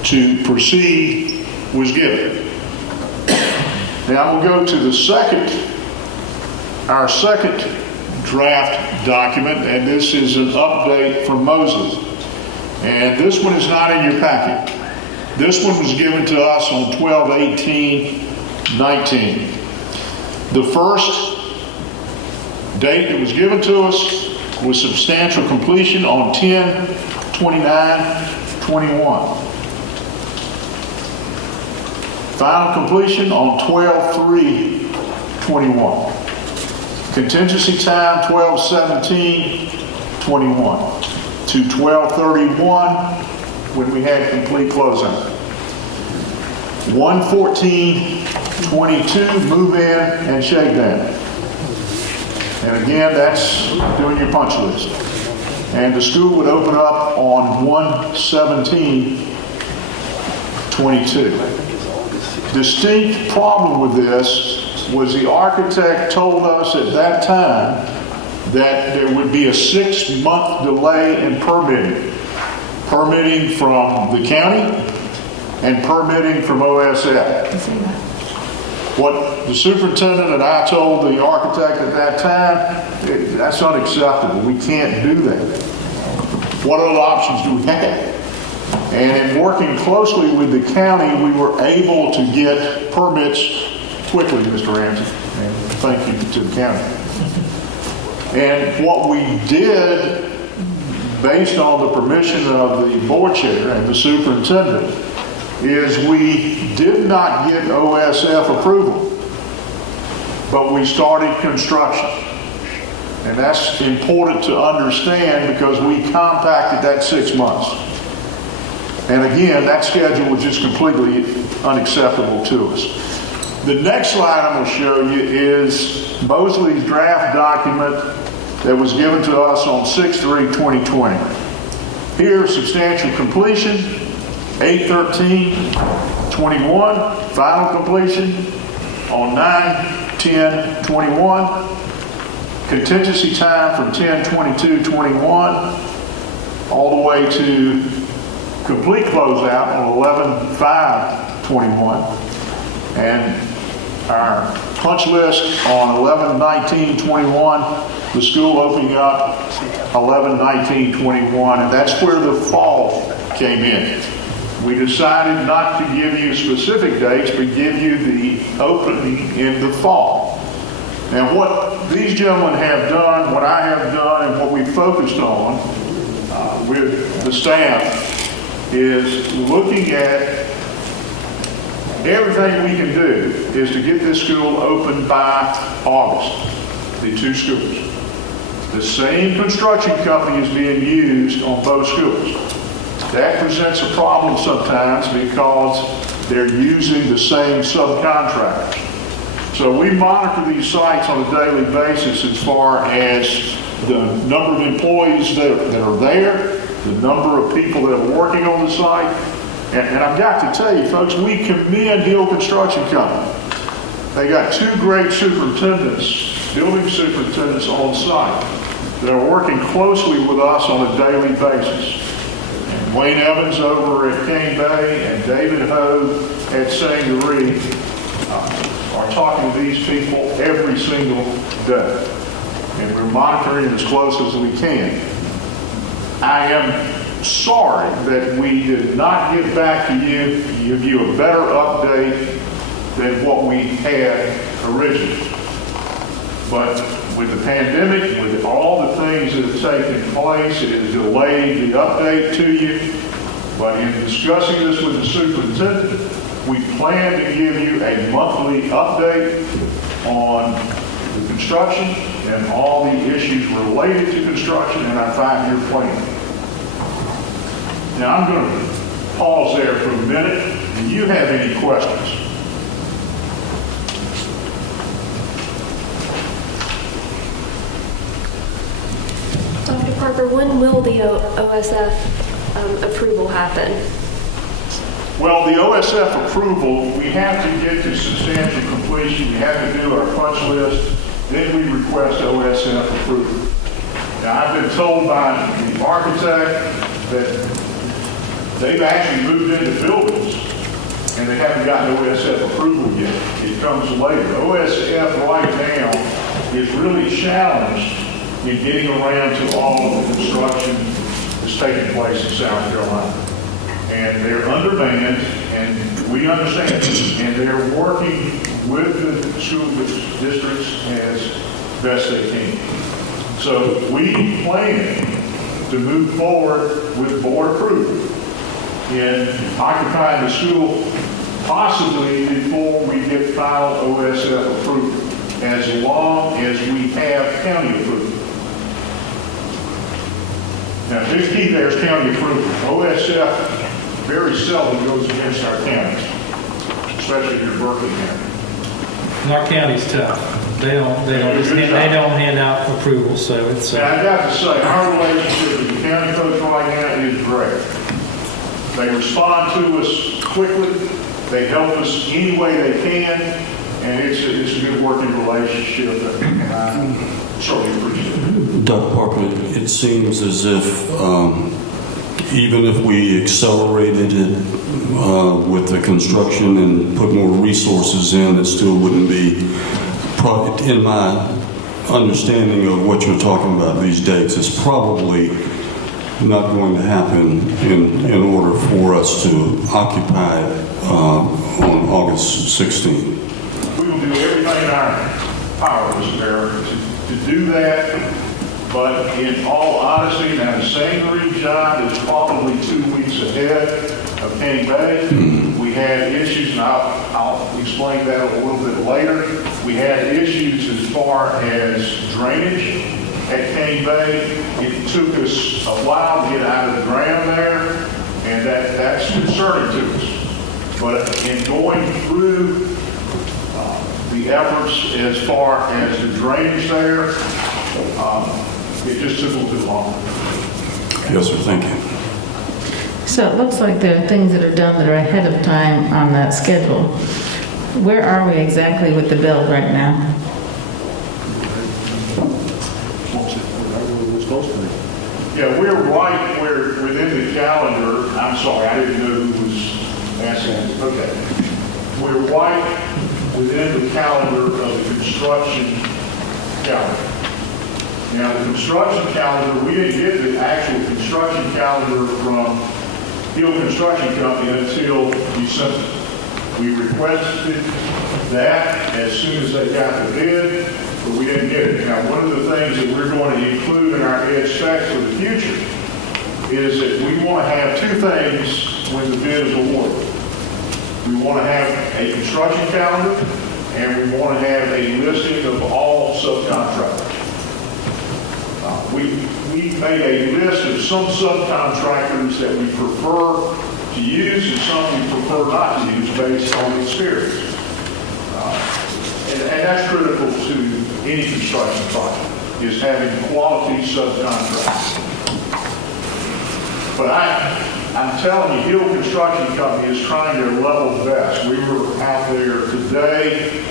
to proceed was given. Now we'll go to our second draft document, and this is an update from Mosley. And this one is not in your packet. This one was given to us on 12/18/19. The first date that was given to us was substantial completion on 10/29/21. Final completion on 12/3/21. Contingency time 12/17/21 to 12/31 when we had complete closeout. 1/14/22 move in and shakedown. And again, that's doing your punch list. And the school would open up on 1/17/22. Distinct problem with this was the architect told us at that time that there would be a 6-month delay in permitting. Permitting from the county and permitting from OSF. What the superintendent and I told the architect at that time, that's unacceptable. We can't do that. What other options do we have? And in working closely with the county, we were able to get permits quickly, Mr. Ramsey. And thank you to the county. And what we did, based on the permission of the board chair and the superintendent, is we did not get OSF approval, but we started construction. And that's important to understand because we compacted that 6 months. And again, that schedule was just completely unacceptable to us. The next slide I'm going to show you is Mosley's draft document that was given to us on 6/3/2020. Here, substantial completion, 8/13/21, final completion on 9/10/21, contingency time from 10/22/21 all the way to complete closeout on 11/5/21, and our punch list on 11/19/21, the school opening up 11/19/21, and that's where the fall came in. We decided not to give you specific dates, but give you the opening in the fall. And what these gentlemen have done, what I have done, and what we focused on with the staff is looking at everything we can do is to get this school open by August, the 2 schools. The same construction company is being used on both schools. That presents a problem sometimes because they're using the same subcontractors. So we monitor these sites on a daily basis as far as the number of employees that are there, the number of people that are working on the site. And I've got to tell you, folks, we commend Hill Construction Company. They got 2 great superintendents, building superintendents on site that are working closely with us on a daily basis. And Wayne Evans over at Cane Bay and David Ho at Sangaree are talking to these people every single day. And we're monitoring as close as we can. I am sorry that we did not get back to you, give you a better update than what we had originally. But with the pandemic, with all the things that have taken place, it has delayed the update to you. But in discussing this with the superintendent, we plan to give you a monthly update on the construction and all the issues related to construction and our 5-year plan. Now, I'm going to pause there for a minute. Do you have any questions? Dr. Parker, when will the OSF approval happen? Well, the OSF approval, we have to get to substantial completion. We have to do our punch list. Then we request OSF approval. Now, I've been told by the architect that they've actually moved into buildings and they haven't gotten OSF approval yet. It comes later. OSF right now is really challenged in getting around to all of the construction that's taking place in South Carolina. And they're undermanned, and we understand it, and they're working with the school districts as best they can. So we plan to move forward with board approval in occupying the school possibly before we get final OSF approval, as long as we have county approval. Now, the big key there is county approval. OSF very seldom goes against our counties, especially here in Berkeley County. And our county's tough. They don't hand out approval, so it's. And I've got to say, our relationship with the county folks right now is great. They respond to us quickly. They help us any way they can, and it's a good working relationship, and I certainly appreciate it. Dr. Parker, it seems as if even if we accelerated it with the construction and put more resources in, it still wouldn't be, in my understanding of what you're talking about these dates, it's probably not going to happen in order for us to occupy on August 16th. We will do everything in our power, Mr. Mayor, to do that. But in all honesty, now the Sangre job is probably 2 weeks ahead of King Bay. We had issues, and I'll explain that a little bit later. We had issues as far as drainage at King Bay. It took us a while to get out of the ground there, and that's concerning to us. But in going through the efforts as far as the drainage there, it just took a little bit longer. Yes, sir. Thank you. So it looks like there are things that are done that are ahead of time on that schedule. Where are we exactly with the build right now? Yeah, we're within the calendar. I'm sorry, I didn't know who was asking. Okay. We're right within the calendar of the construction calendar. Now, the construction calendar, we didn't get the actual construction calendar from Hill Construction Company until December. We requested that as soon as they got the bid, but we didn't get it. Now, one of the things that we're going to include in our ed specs for the future is that we want to have two things when the bid is awarded. We want to have a construction calendar, and we want to have a listing of all subcontractors. We made a list of some subcontractors that we prefer to use and some we prefer not to use based on experience. And that's critical to any construction project, is having quality subcontractors. But I'm telling you, Hill Construction Company is trying their level best. We were out there today,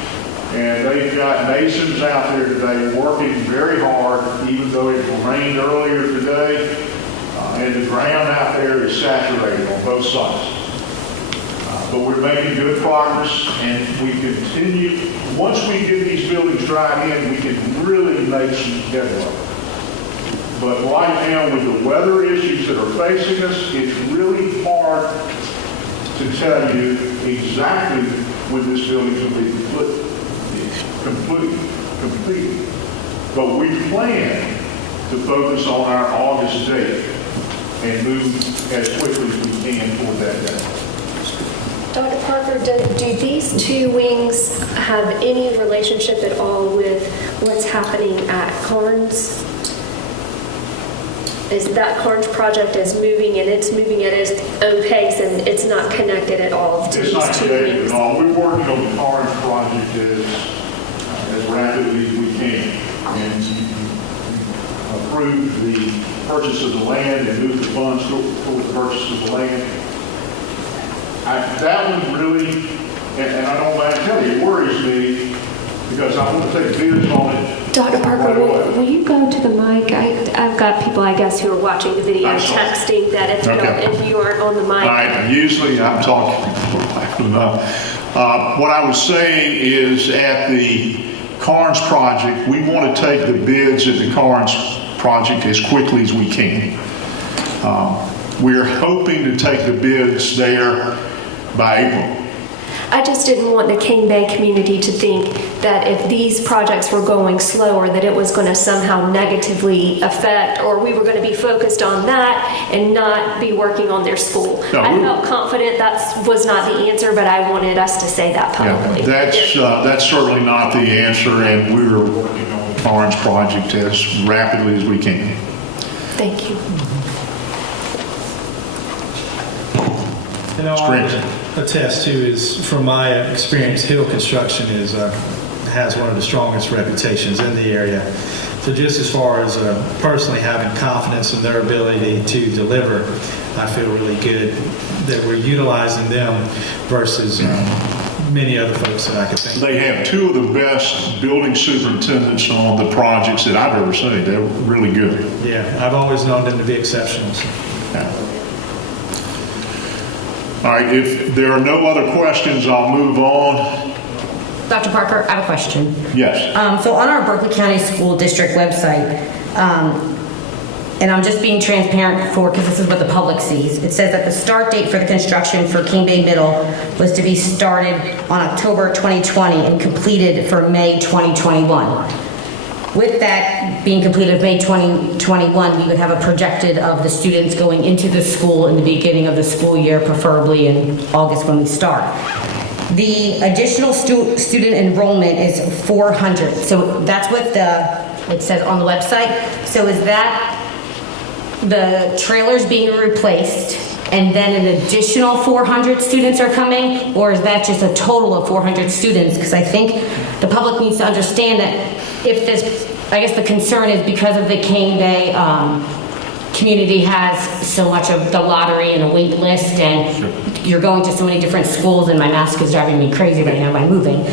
and they've got masons out there today working very hard, even though it rained earlier today, and the ground out there is saturated on both sides. But we're making good progress, and we continue. Once we get these buildings dried in, we can really make some headway. But right now, with the weather issues that are facing us, it's really hard to tell you exactly when this building will be completed. But we plan to focus on our August date and move as quickly as we can toward that date. Dr. Parker, do these two wings have any relationship at all with what's happening at Carnes? Is that Carnes project is moving and it's moving at its own pace and it's not connected at all to It's these not two connected wings? at all. We're working on the Carnes project as rapidly as we can. And you approved the purchase of the land and moved the funds toward the purchase of the land. That one really, and I don't mind telling you, it worries me because I want to take bids on it. Dr. Parker, will you go to the mic? I've got people, I guess, who are watching the video texting that if you aren't on the mic. All right, usually I'm talking loud enough. What I was saying is at the Carnes project, we want to take the bids at the Carnes project as quickly as we can. We're hoping to take the bids there by April. I just didn't want the Cane Bay community to think that if these projects were going slower, that it was going to somehow negatively affect, or we were going to be focused on that and not be working on their school. No, I felt confident that was not the answer, but I wanted us to say that publicly. Yeah, that's certainly not the answer, and we're working on the Carnes project as rapidly as we can. Thank you. You know, I attest to is, from my experience, Hill Construction has one of the strongest reputations in the area. So just as far as personally having confidence in their ability to deliver, I feel really good that we're utilizing them versus many other folks that I could think of. They have two of the best building superintendents on the projects that I've ever seen. They're really good. Yeah, I've always known them to be exceptional. So. Yeah. All right, if there are no other questions, I'll move on. Dr. Parker, I have a question. Yes. So on our Berkeley County School District website, and I'm just being transparent because this is what the public sees, it says that the start date for the construction for Cane Bay Middle was to be started on October 2020 and completed for May 2021. With that being completed May 2021, we would have a projected of the students going into the school in the beginning of the school year, preferably in August when we start. The additional student enrollment is 400. So that's what it says on the website. So is that the trailers being replaced and then an additional 400 students are coming? Or is that just a total of 400 students? Because I think the public needs to understand that if this, I guess the concern is because of the Cane Bay community has so much of the lottery and the wait list, and you're going to so many different schools, and my mask is driving me crazy right now by moving,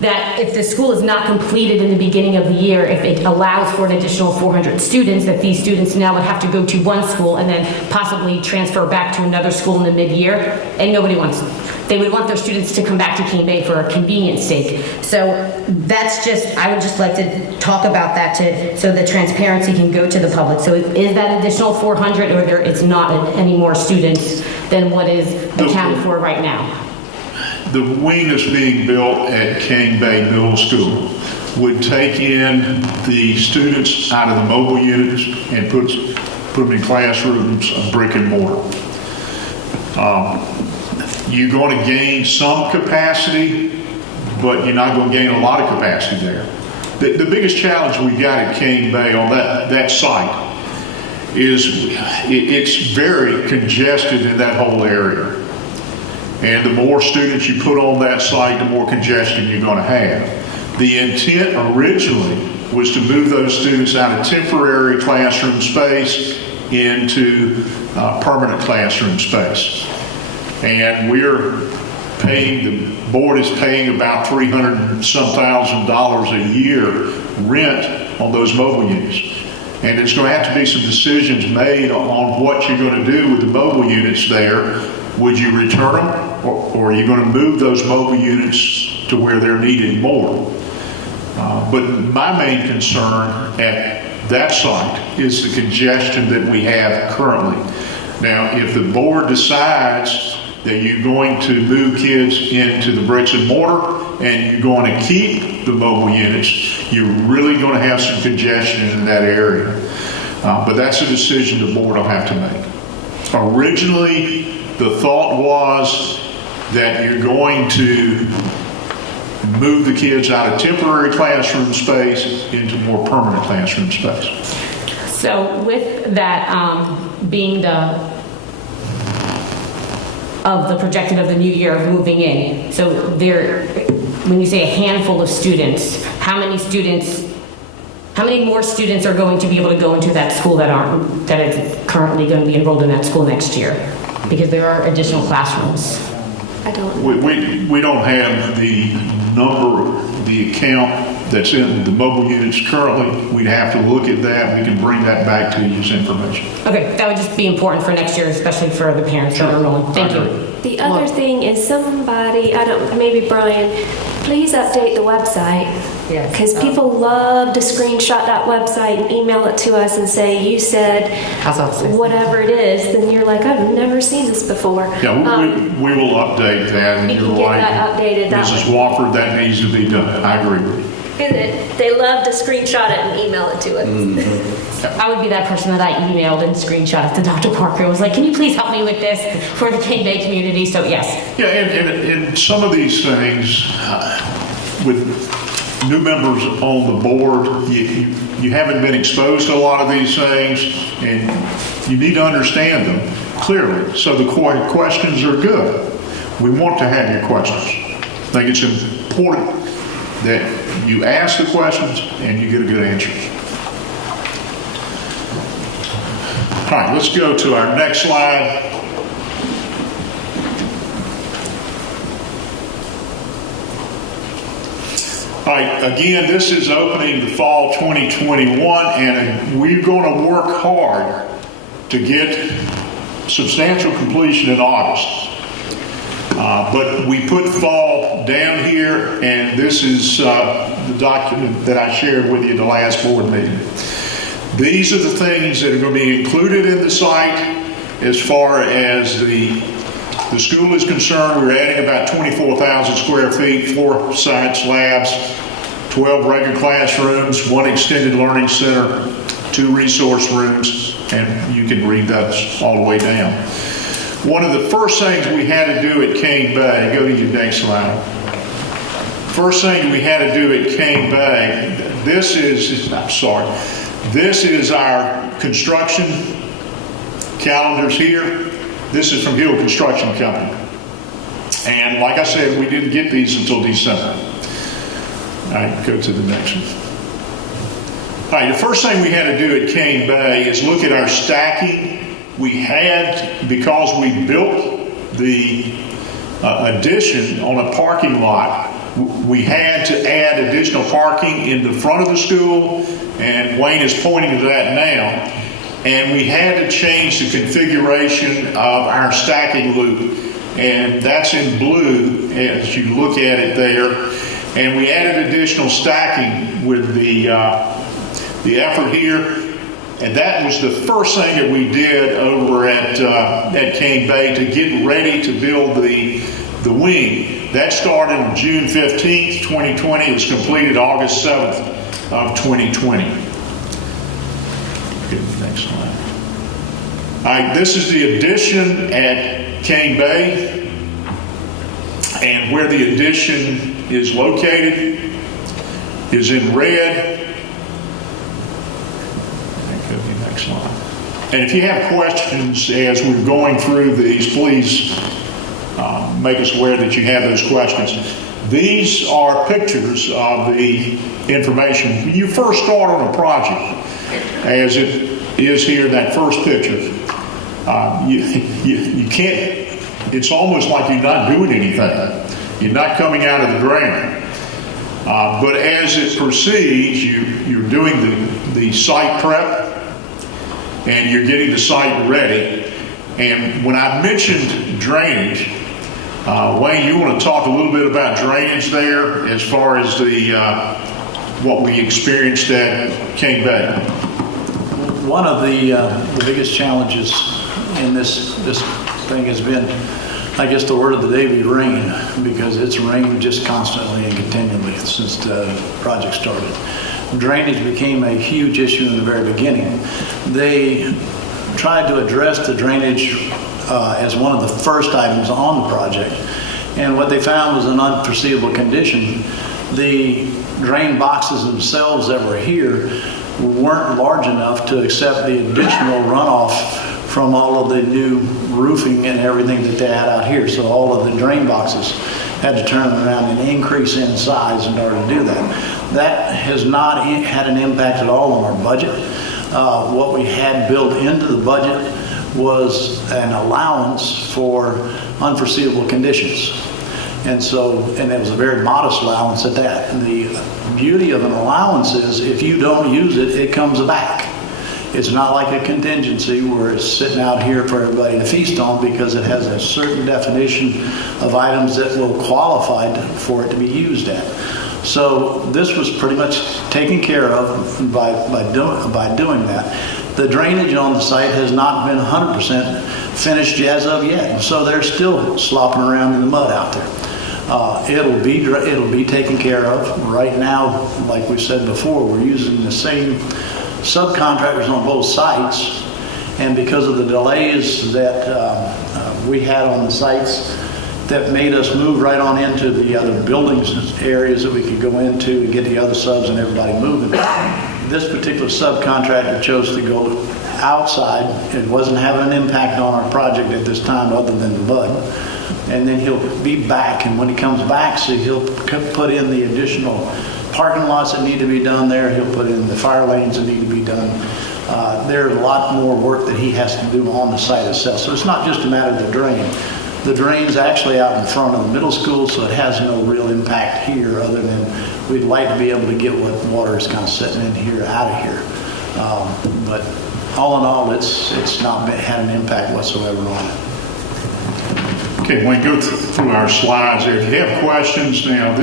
that if the school is not completed in the beginning of the year, if it allows for an additional 400 students, that these students now would have to go to one school and then possibly transfer back to another school in the mid-year, and nobody wants them. They would want their students to come back to Cane Bay for a convenience sake. So that's just, I would just like to talk about that so the transparency can go to the public. So is that additional 400 or there is not any more students than what is accounted for right now? The wing that's being built at Cane Bay Middle School would take in the students out of the mobile units and put them in classrooms of brick and mortar. You're going to gain some capacity, but you're not going to gain a lot of capacity there. The biggest challenge we've got at Cane Bay on that site is it's very congested in that whole area. And the more students you put on that site, the more congestion you're going to have. The intent originally was to move those students out of temporary classroom space into permanent classroom space. And we're paying, the board is paying about $300,000 a year rent on those mobile units. And there's going to have to be some decisions made on what you're going to do with the mobile units there. Would you return them, or are you going to move those mobile units to where they're needed more? But my main concern at that site is the congestion that we have currently. Now, if the board decides that you're going to move kids into the bricks and mortar and you're going to keep the mobile units, you're really going to have some congestion in that area. But that's a decision the board will have to make. Originally, the thought was that you're going to move the kids out of temporary classroom space into more permanent classroom space. So with that being the projected of the new year of moving in, so there, when you say a handful of students, how many more students are going to be able to go into that school that is currently going to be enrolled in that school next year? Because there are additional classrooms. I don't. We don't have the number, the account that's in the mobile units currently. We'd have to look at that. We can bring that back to you as information. Okay, that would just be important for next year, especially for the parents that are enrolling. Thank you. The other thing is somebody, maybe Brian, please update the website. Yes. Because people love to screenshot that website and email it to us and say, you said whatever it is, then you're like, I've never seen this before. Yeah, we will update that, and We you're can get right. that updated that Mrs. way. Wofford, that needs to be done. I agree with you. They love to screenshot it and email it to us. I would be that person that I emailed and screenshot to Dr. Parker. I was like, can you please help me with this for the King Bay community? So yes. Yeah, and some of these things, with new members on the board, you haven't been exposed to a lot of these things, and you need to understand them clearly. So the questions are good. We want to have your questions. I think it's important that you ask the questions and you get a good answer. All right, let's go to our next slide. All right, again, this is opening the fall 2021, and we're going to work hard to get substantial completion in August. But we put fall down here, and this is the document that I shared with you at the last board meeting. These are the things that are going to be included in the site as far as the school is concerned. We're adding about 24,000 square feet, 4 sites, labs, 12 regular classrooms, 1 extended learning center, 2 resource rooms, and you can read those all the way down. One of the first things we had to do at King Bay, go to your next slide. First thing we had to do at King Bay, this is our construction calendars here. This is from Hill Construction Company. And like I said, we didn't get these until December. All right, go to the next one. All right, the first thing we had to do at King Bay is look at our stacking. We had, because we built the addition on a parking lot, we had to add additional parking in the front of the school, and Wayne is pointing to that now. And we had to change the configuration of our stacking loop, and that's in blue as you look at it there. And we added additional stacking with the effort here. And that was the first thing that we did over at King Bay to get ready to build the wing. That started on June 15th, 2020. It was completed August 7th of 2020. Get the next slide. All right, this is the addition at King Bay. And where the addition is located is in red. And if you have questions as we're going through these, please make us aware that you have those questions. These are pictures of the information. When you first start on a project, as it is here in that first picture, you can't, it's almost like you're not doing anything. You're not coming out of the ground. But as it proceeds, you're doing the site prep, and you're getting the site ready. And when I mentioned drainage, Wayne, you want to talk a little bit about drainage there as far as what we experienced at King Bay? One of the biggest challenges in this thing has been I guess the word of the day be rain, because it's rained just constantly and continually since the project started. Drainage became a huge issue in the very beginning. They tried to address the drainage as one of the first items on the project. And what they found was an unforeseeable condition. The drain boxes themselves that were here weren't large enough to accept the additional runoff from all of the new roofing and everything that they had out here. So all of the drain boxes had to turn around and increase in size in order to do that. That has not had an impact at all on our budget. What we had built into the budget was an allowance for unforeseeable conditions. And it was a very modest allowance at that. And the beauty of an allowance is if you don't use it, it comes back. It's not like a contingency where it's sitting out here for everybody to feast on, because it has a certain definition of items that will qualify for it to be used at. So this was pretty much taken care of by doing that. The drainage on the site has not been 100% finished as of yet, so they're still slopping around in the mud out there. It'll be taken care of. Right now, like we said before, we're using the same subcontractors on both sites, and because of the delays that we had on the sites, that made us move right on into the other buildings and areas that we could go into and get the other subs and everybody moving. This particular subcontractor chose to go outside. It wasn't having an impact on our project at this time other than the mud. And then he'll be back, and when he comes back, so he'll put in the additional parking lots that need to be done there. He'll put in the fire lanes that need to be done. There's a lot more work that he has to do on the site itself. So it's not just a matter of the drain. The drain's actually out in front of the middle school, so it has no real impact here, other than we'd like to be able to get what water is kind of sitting in here out of here. But all in all, it's not had an impact whatsoever on it. Okay, when we go through our slides there, if you have questions now,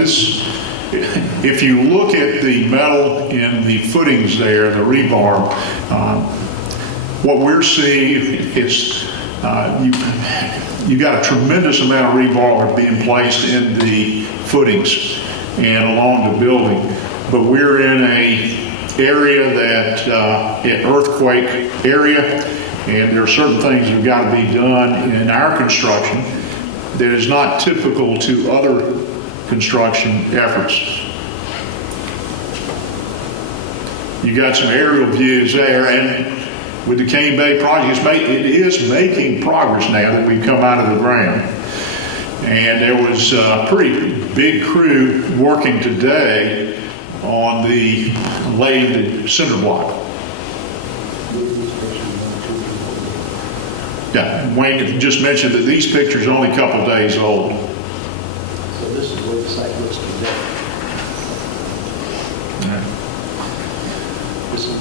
if you look at the metal in the footings there, the rebar, what we're seeing is you got a tremendous amount of rebar being placed in the footings and along the building. But we're in an area that, an earthquake area, and there are certain things that have got to be done in our construction that is not typical to other construction efforts. You got some aerial views there, and with the Cane Bay project, it is making progress now that we've come out of the ground. And there was a pretty big crew working today on the laying the cinder block. Yeah, Wayne just mentioned that these pictures are only a couple days old. So this is what the site looks today.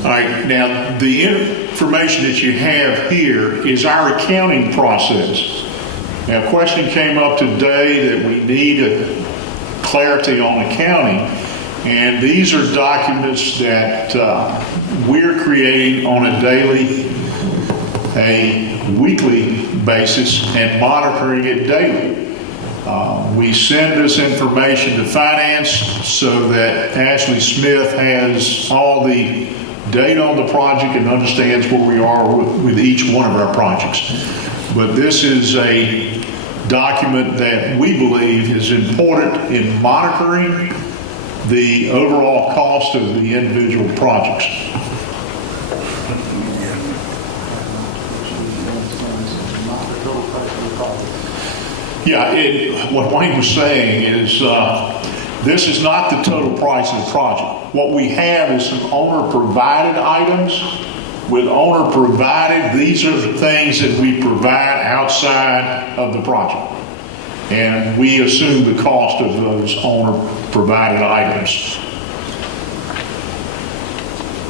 All right, now the information that you have here is our accounting process. Now, a question came up today that we need a clarity on accounting, and these are documents that we're creating on a daily, a weekly basis and monitoring it daily. We send this information to finance so that Ashley Smith has all the data on the project and understands where we are with each one of our projects. But this is a document that we believe is important in monitoring the overall cost of the individual projects. Yeah, what Wayne was saying is this is not the total price of the project. What we have is some owner-provided items. With owner-provided, these are the things that we provide outside of the project. And we assume the cost of those owner-provided items.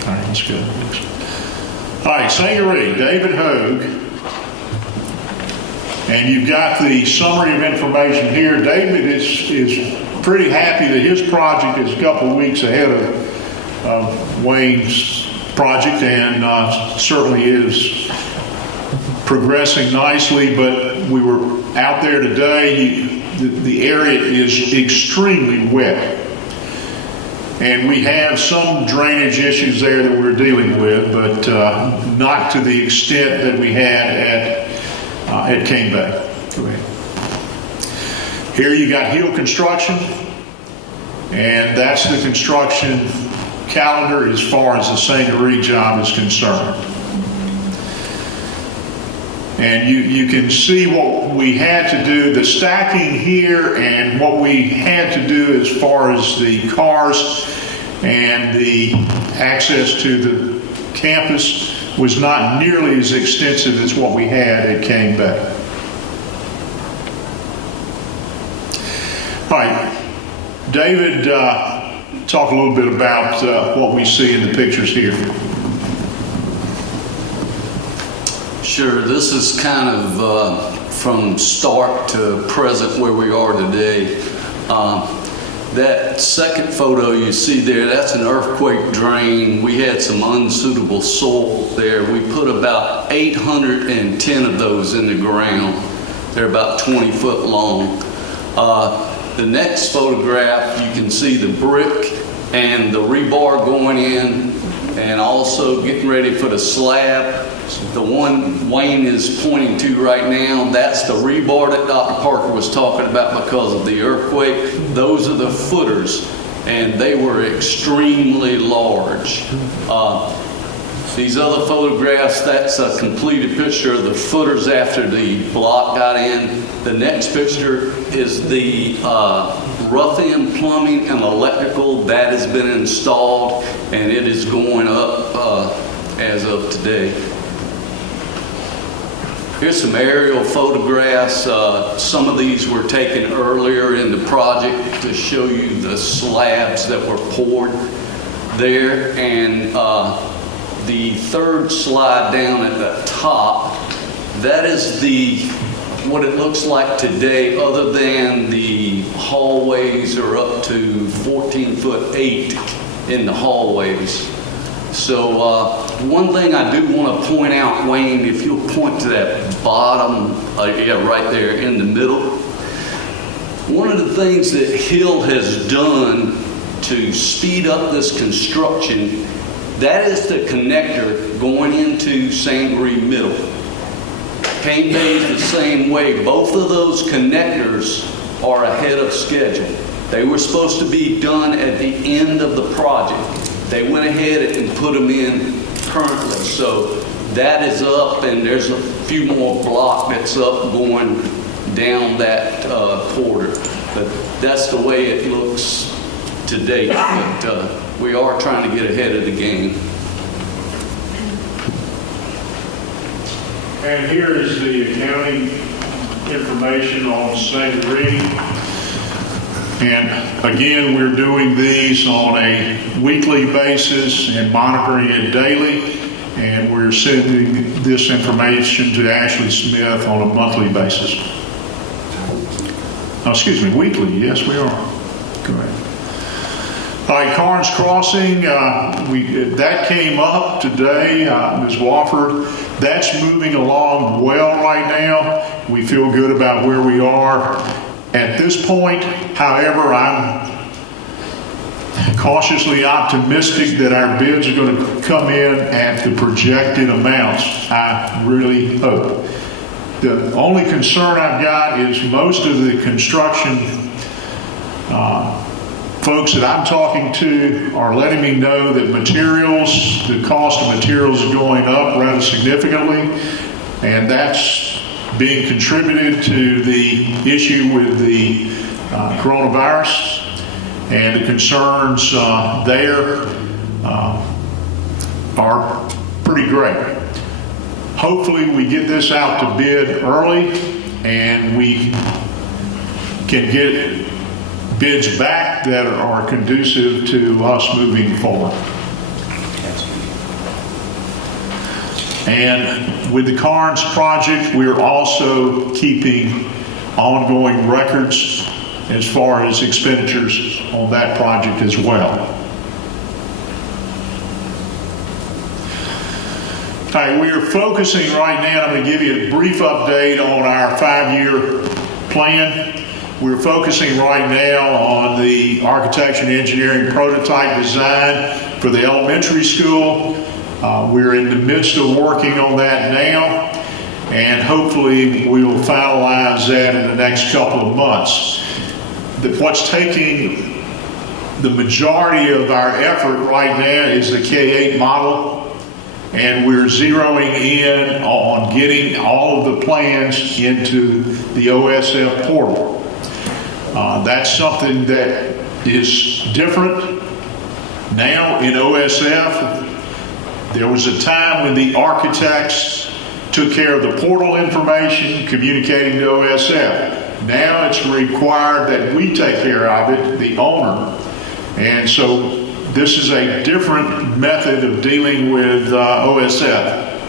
All right, that's good. All right, Sangaree, David Hogue. And you've got the summary of information here. David is pretty happy that his project is a couple of weeks ahead of Wayne's project, and certainly is progressing nicely, but we were out there today, the area is extremely wet. And we have some drainage issues there that we're dealing with, but not to the extent that we had at Cane Bay. Go ahead. Here you got Hill Construction, and that's the construction calendar as far as the St. Marie job is concerned. And you can see what we had to do, the stacking here, and what we had to do as far as the cars and the access to the campus was not nearly as extensive as what we had at Cane Bay. All right, David, talk a little bit about what we see in the pictures here. Sure, this is kind of from start to present where we are today. That second photo you see there, that's an earthquake drain. We had some unsuitable soil there. We put about 810 of those in the ground. They're about 20 foot long. The next photograph, you can see the brick and the rebar going in, and also getting ready for the slab. The one Wayne is pointing to right now, that's the rebar that Dr. Parker was talking about because of the earthquake. Those are the footers, and they were extremely large. These other photographs, that's a completed picture of the footers after the block got in. The next picture is the rough-in plumbing and electrical that has been installed, and it is going up as of today. Here's some aerial photographs. Some of these were taken earlier in the project to show you the slabs that were poured there. And the third slide down at the top, that is what it looks like today, other than the hallways are up to 14'8" in the hallways. So one thing I do want to point out, Wayne, if you'll point to that bottom, yeah, right there in the middle. One of the things that Hill has done to speed up this construction, that is the connector going into St. Marie Middle. Cane Bay is the same way. Both of those connectors are ahead of schedule. They were supposed to be done at the end of the project. They went ahead and put them in currently. So that is up, and there's a few more block that's up going down that corridor. But that's the way it looks to date. But we are trying to get ahead of the game. And here is the accounting information on St. Marie. And again, we're doing these on a weekly basis and monitoring it daily. And we're sending this information to Ashley Smith on a monthly basis. Oh, excuse me, weekly. Yes, we are. Correct. All right, Carnes Crossing, that came up today, Ms. Wofford. That's moving along well right now. We feel good about where we are. At this point, however, I'm cautiously optimistic that our bids are going to come in at the projected amounts. I really hope. The only concern I've got is most of the construction folks that I'm talking to are letting me know that the cost of materials is going up rather significantly, and that's being contributed to the issue with the coronavirus, and the concerns there are pretty great. Hopefully we get this out to bid early and we can get bids back that are conducive to us moving forward. And with the Carnes project, we're also keeping ongoing records as far as expenditures on that project as well. Hi, we are focusing right now, I'm going to give you a brief update on our 5-year plan. We're focusing right now on the architecture and engineering prototype design for the elementary school. We're in the midst of working on that now, and hopefully we will finalize that in the next couple of months. What's taking the majority of our effort right now is the K-8 model. And we're zeroing in on getting all of the plans into the OSF portal. That's something that is different now in OSF. There was a time when the architects took care of the portal information, communicating to OSF. Now it's required that we take care of it, the owner. And so this is a different method of dealing with OSF.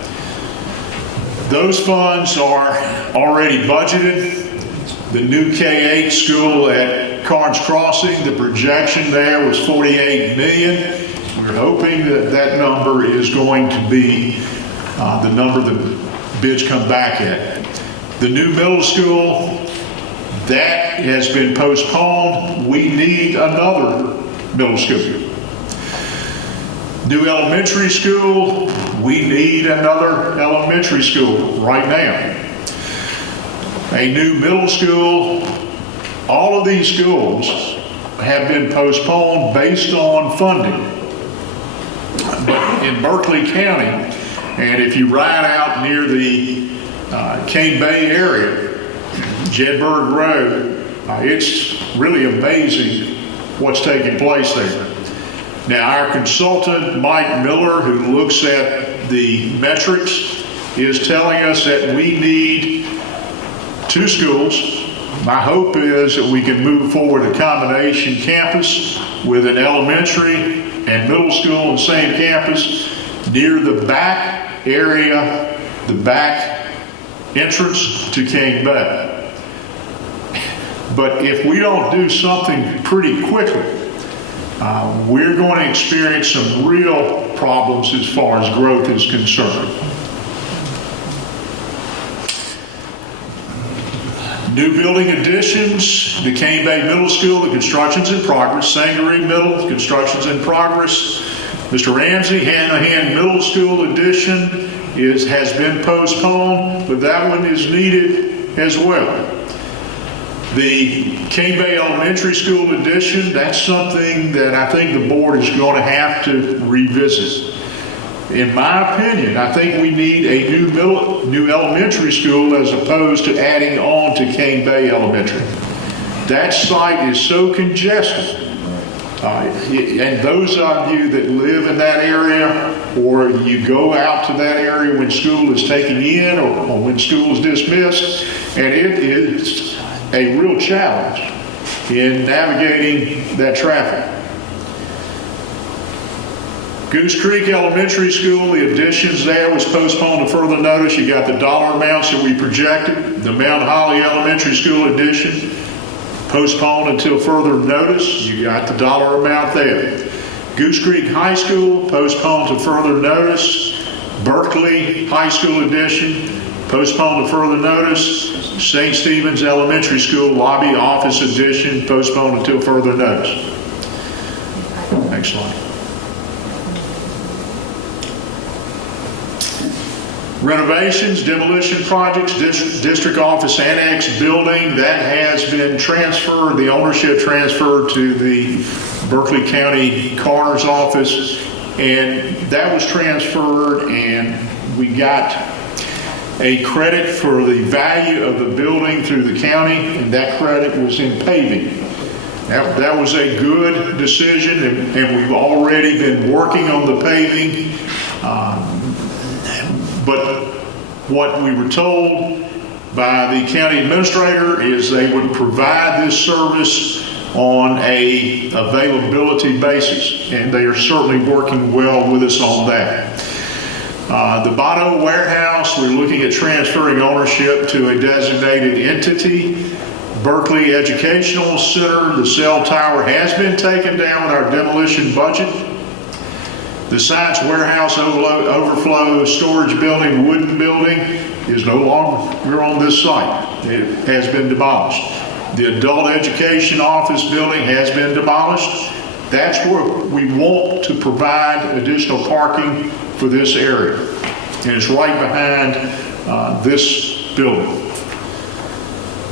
Those funds are already budgeted. The new K-8 school at Carnes Crossing, the projection there was $48 million. We're hoping that that number is going to be the number the bids come back at. The new middle school, that has been postponed. We need another middle school. New elementary school, we need another elementary school right now. A new middle school, all of these schools have been postponed based on funding. But in Berkeley County, and if you ride out near the Cane Bay area, Jedburgh Road, it's really amazing what's taking place there. Now, our consultant, Mike Miller, who looks at the metrics, is telling us that we need 2 schools. My hope is that we can move forward a combination campus with an elementary and middle school on the same campus near the back area, the back entrance to Cane Bay. But if we don't do something pretty quickly, we're going to experience some real problems as far as growth is concerned. New building additions, the Cane Bay Middle School, the construction's in progress. Sangaree Middle, construction's in progress. Mr. Ramsey, Hanahan Middle School addition has been postponed, but that one is needed as well. The Cane Bay Elementary School addition, that's something that I think the board is going to have to revisit. In my opinion, I think we need a new elementary school as opposed to adding on to Cane Bay Elementary. That site is so congested. And those of you that live in that area, or you go out to that area when school is taken in or when school is dismissed, and it is a real challenge in navigating that traffic. Goose Creek Elementary School, the additions there was postponed to further notice. You got the dollar amounts that we projected. The Mount Holly Elementary School addition, postponed until further notice. You got the dollar amount there. Goose Creek High School, postponed to further notice. Berkeley High School addition, postponed to further notice. St. Stephen's Elementary School lobby office addition, postponed until further notice. Next slide. Renovations, demolition projects, district office annex building, that has been transferred, the ownership transferred to the Berkeley County Coroner's office, and that was transferred, and we got a credit for the value of the building through the county, and that credit was in paving. That was a good decision, and we've already been working on the paving. But what we were told by the county administrator is they would provide this service on a availability basis, and they are certainly working well with us on that. The Botto warehouse, we're looking at transferring ownership to a designated entity. Berkeley Educational Center, the cell tower has been taken down in our demolition budget. The science warehouse overflow storage building, wooden building, is no longer on this site. It has been demolished. The adult education office building has been demolished. That's where we want to provide additional parking for this area. And it's right behind this building.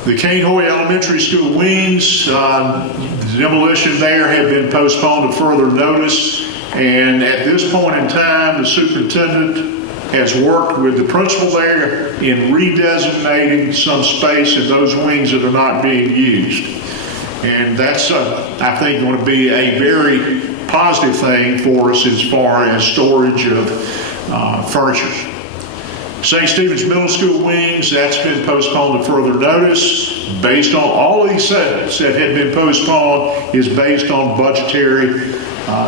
The Cane Hoy Elementary School wings, the demolition there had been postponed to further notice. And at this point in time, the superintendent has worked with the principal there in redesignating some space in those wings that are not being used. And that's, I think, going to be a very positive thing for us as far as storage of furniture. St. Stephen's Middle School wings, that's been postponed to further notice. Based on all of these sets that had been postponed is based on budgetary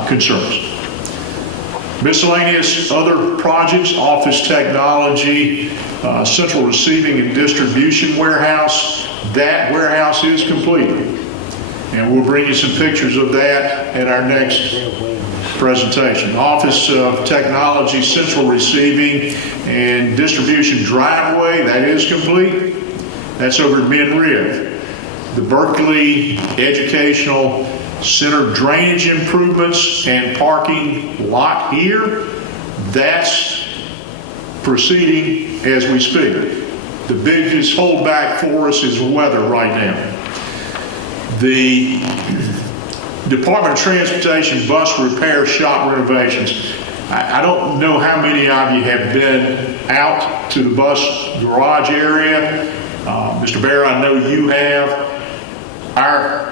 concerns. Miscellaneous other projects, office technology, central receiving and distribution warehouse. That warehouse is completed. And we'll bring you some pictures of that at our next presentation. Office of Technology, central receiving and distribution driveway, that is complete. That's over at Min Riv. The Berkeley Educational Center drainage improvements and parking lot here, that's proceeding as we speak. The biggest holdback for us is weather right now. The Department of Transportation bus repair shop renovations. I don't know how many of you have been out to the bus garage area. Mr. Bear, I know you have. Our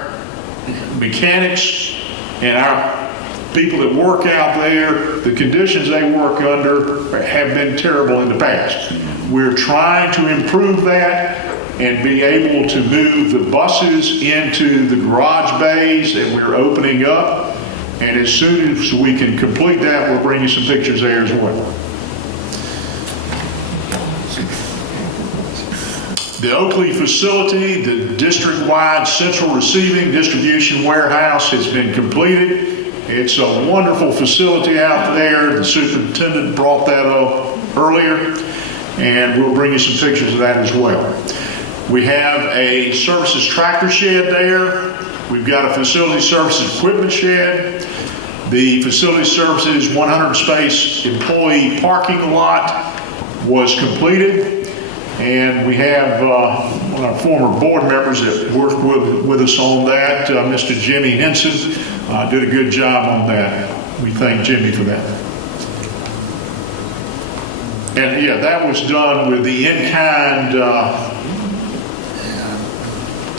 mechanics and our people that work out there, the conditions they work under have been terrible in the past. We're trying to improve that and be able to move the buses into the garage bays that we're opening up. And as soon as we can complete that, we'll bring you some pictures there as well. The Oakley facility, the district-wide central receiving distribution warehouse has been completed. It's a wonderful facility out there. The superintendent brought that up earlier, and we'll bring you some pictures of that as well. We have a services tractor shed there. We've got a facility services equipment shed. The facility services 100 space employee parking lot was completed. And we have one of our former board members that worked with us on that, Mr. Jimmy Henson, did a good job on that. We thank Jimmy for that. And yeah, that was done with the in-kind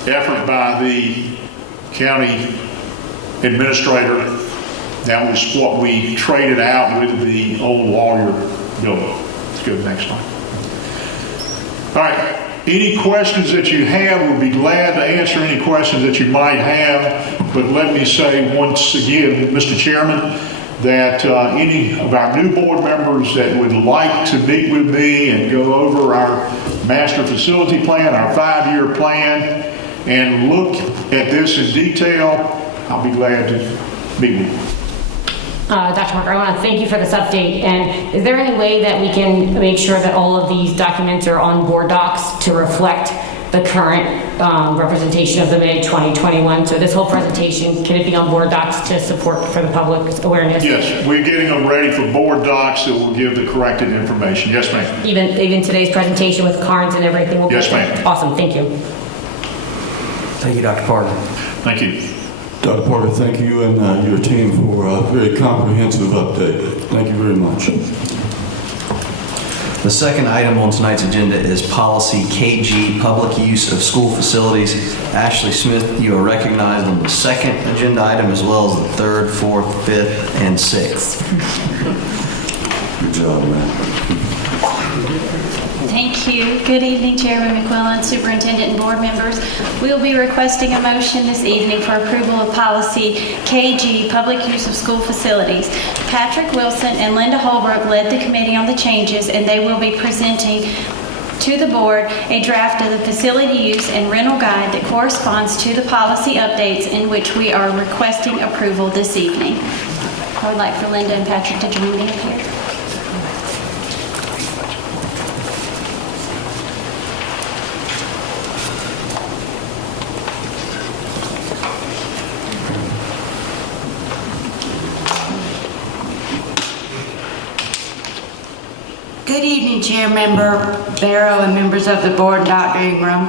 effort by the county administrator. That was what we traded out with the old lawyer building. Let's go to the next slide. All right, any questions that you have, we'll be glad to answer any questions that you might have. But let me say once again, Mr. Chairman, that any of our new board members that would like to meet with me and go over our master facility plan, our 5-year plan, and look at this in detail, I'll be glad to meet with you. Dr. Parker, I want to thank you for this update. And is there any way that we can make sure that all of these documents are on board docs to reflect the current representation of the May 2021? So this whole presentation, can it be on board docs to support for the public's awareness? Yes, we're getting them ready for board docs that will give the corrected information. Yes, ma'am. Even today's presentation with cards and everything will be? Yes, ma'am. Awesome, thank you. Thank you, Dr. Parker. Thank you. Dr. Parker, thank you and your team for a very comprehensive update. Thank you very much. The second item on tonight's agenda is policy KG, public use of school facilities. Ashley Smith, you are recognized on the second agenda item as well as the third, fourth, fifth, and sixth. Good job, man. Thank you. Good evening, Chairman McQuillan, Superintendent, and board members. We will be requesting a motion this evening for approval of policy KG, public use of school facilities. Patrick Wilson and Linda Holbrook led the committee on the changes, and they will be presenting to the board a draft of the facility use and rental guide that corresponds to the policy updates in which we are requesting approval this evening. I would like for Linda and Patrick to join me up here. Good evening, Chair Member Barrow and members of the board, Dr. Ingram.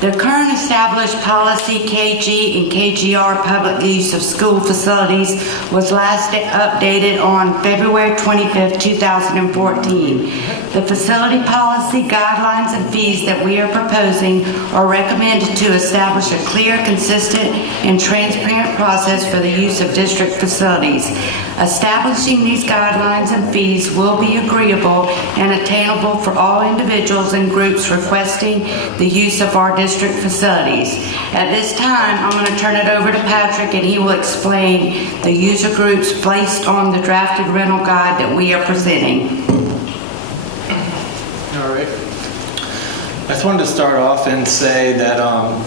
The current established policy KG and KGR public use of school facilities was last updated on February 25th, 2014. The facility policy guidelines and fees that we are proposing are recommended to establish a clear, consistent, and transparent process for the use of district facilities. Establishing these guidelines and fees will be agreeable and attainable for all individuals and groups requesting the use of our district facilities. At this time, I'm going to turn it over to Patrick and he will explain the user groups placed on the drafted rental guide that we are presenting. All right. I just wanted to start off and say that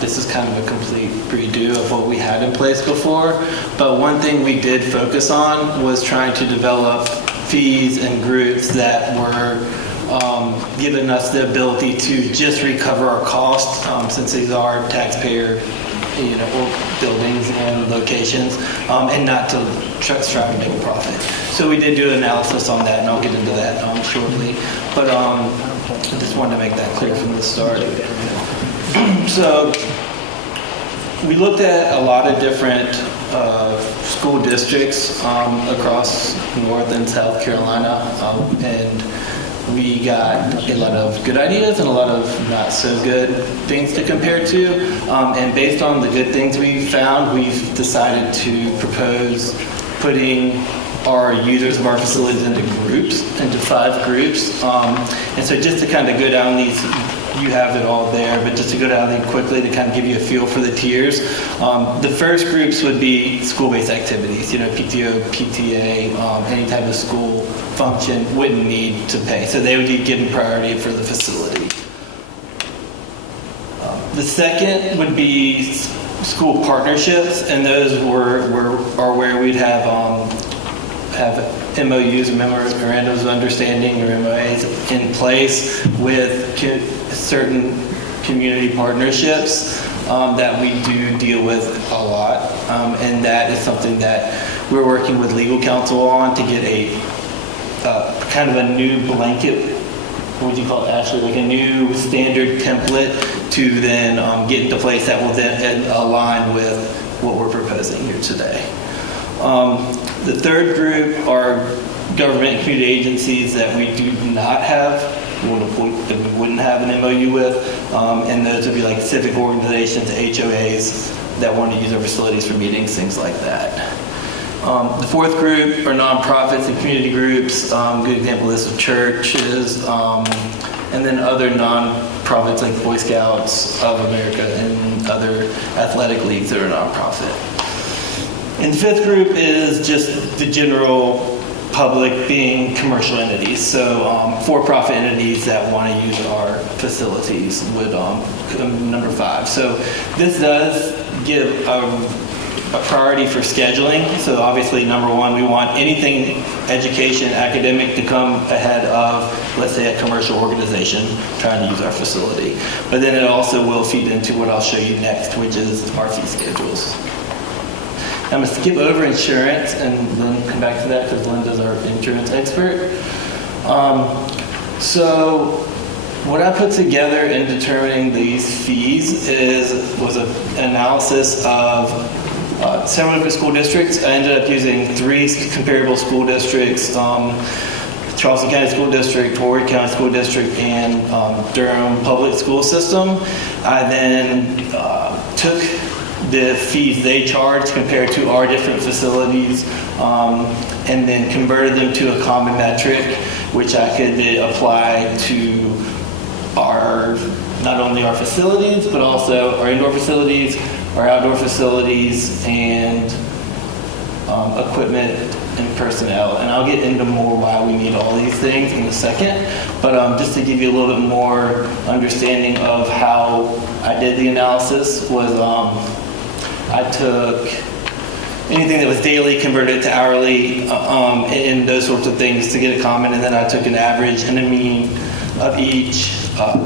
this is kind of a complete redo of what we had in place before, but one thing we did focus on was trying to develop fees and groups that were giving us the ability to just recover our costs, since these are taxpayer buildings and locations, and not to strive to make a profit. So we did do an analysis on that, and I'll get into that shortly. But I just wanted to make that clear from the start. So we looked at a lot of different school districts across North and South Carolina, and we got a lot of good ideas and a lot of not so good things to compare to. And based on the good things we found, we've decided to propose putting our users of our facilities into 5 groups. And so just to kind of go down these, you have it all there, but just to go down them quickly to kind of give you a feel for the tiers. The first groups would be school-based activities, PTO, PTA, any type of school function wouldn't need to pay. So they would be given priority for the facility. The second would be school partnerships, and those are where we'd have MOUs, memorandums of understanding, or MOAs in place with certain community partnerships that we do deal with a lot, and that is something that we're working with legal counsel on to get a kind of a new blanket, what would you call it, Ashley, like a new standard template to then get into place that will then align with what we're proposing here today. The third group are government and community agencies that we do not have, that we wouldn't have an MOU with, and those would be like civic organizations, HOAs that want to use our facilities for meetings, things like that. The fourth group are nonprofits and community groups. Good example of this is churches, and then other nonprofits like Boy Scouts of America and other athletic leagues that are nonprofit. And the fifth group is just the general public, being commercial entities. So for-profit entities that want to use our facilities would come number 5. So this does give a priority for scheduling. So obviously, number 1, we want anything education, academic to come ahead of, let's say, a commercial organization trying to use our facility. But then it also will feed into what I'll show you next, which is our fee schedules. I'm going to skip over insurance and then come back to that because Linda's our insurance expert. So what I put together in determining these fees was an analysis of several different school districts. I ended up using 3 comparable school districts, Charleston County School District, Horry County School District, and Durham Public School System. I then took the fees they charge compared to our different facilities, and then converted them to a common metric, which I could then apply to not only our facilities, but also our indoor facilities, our outdoor facilities, and equipment and personnel. And I'll get into more why we need all these things in a second, but just to give you a little bit more understanding of how I did the analysis was I took anything that was daily converted to hourly, and those sorts of things to get a comment. And then I took an average and a mean of each,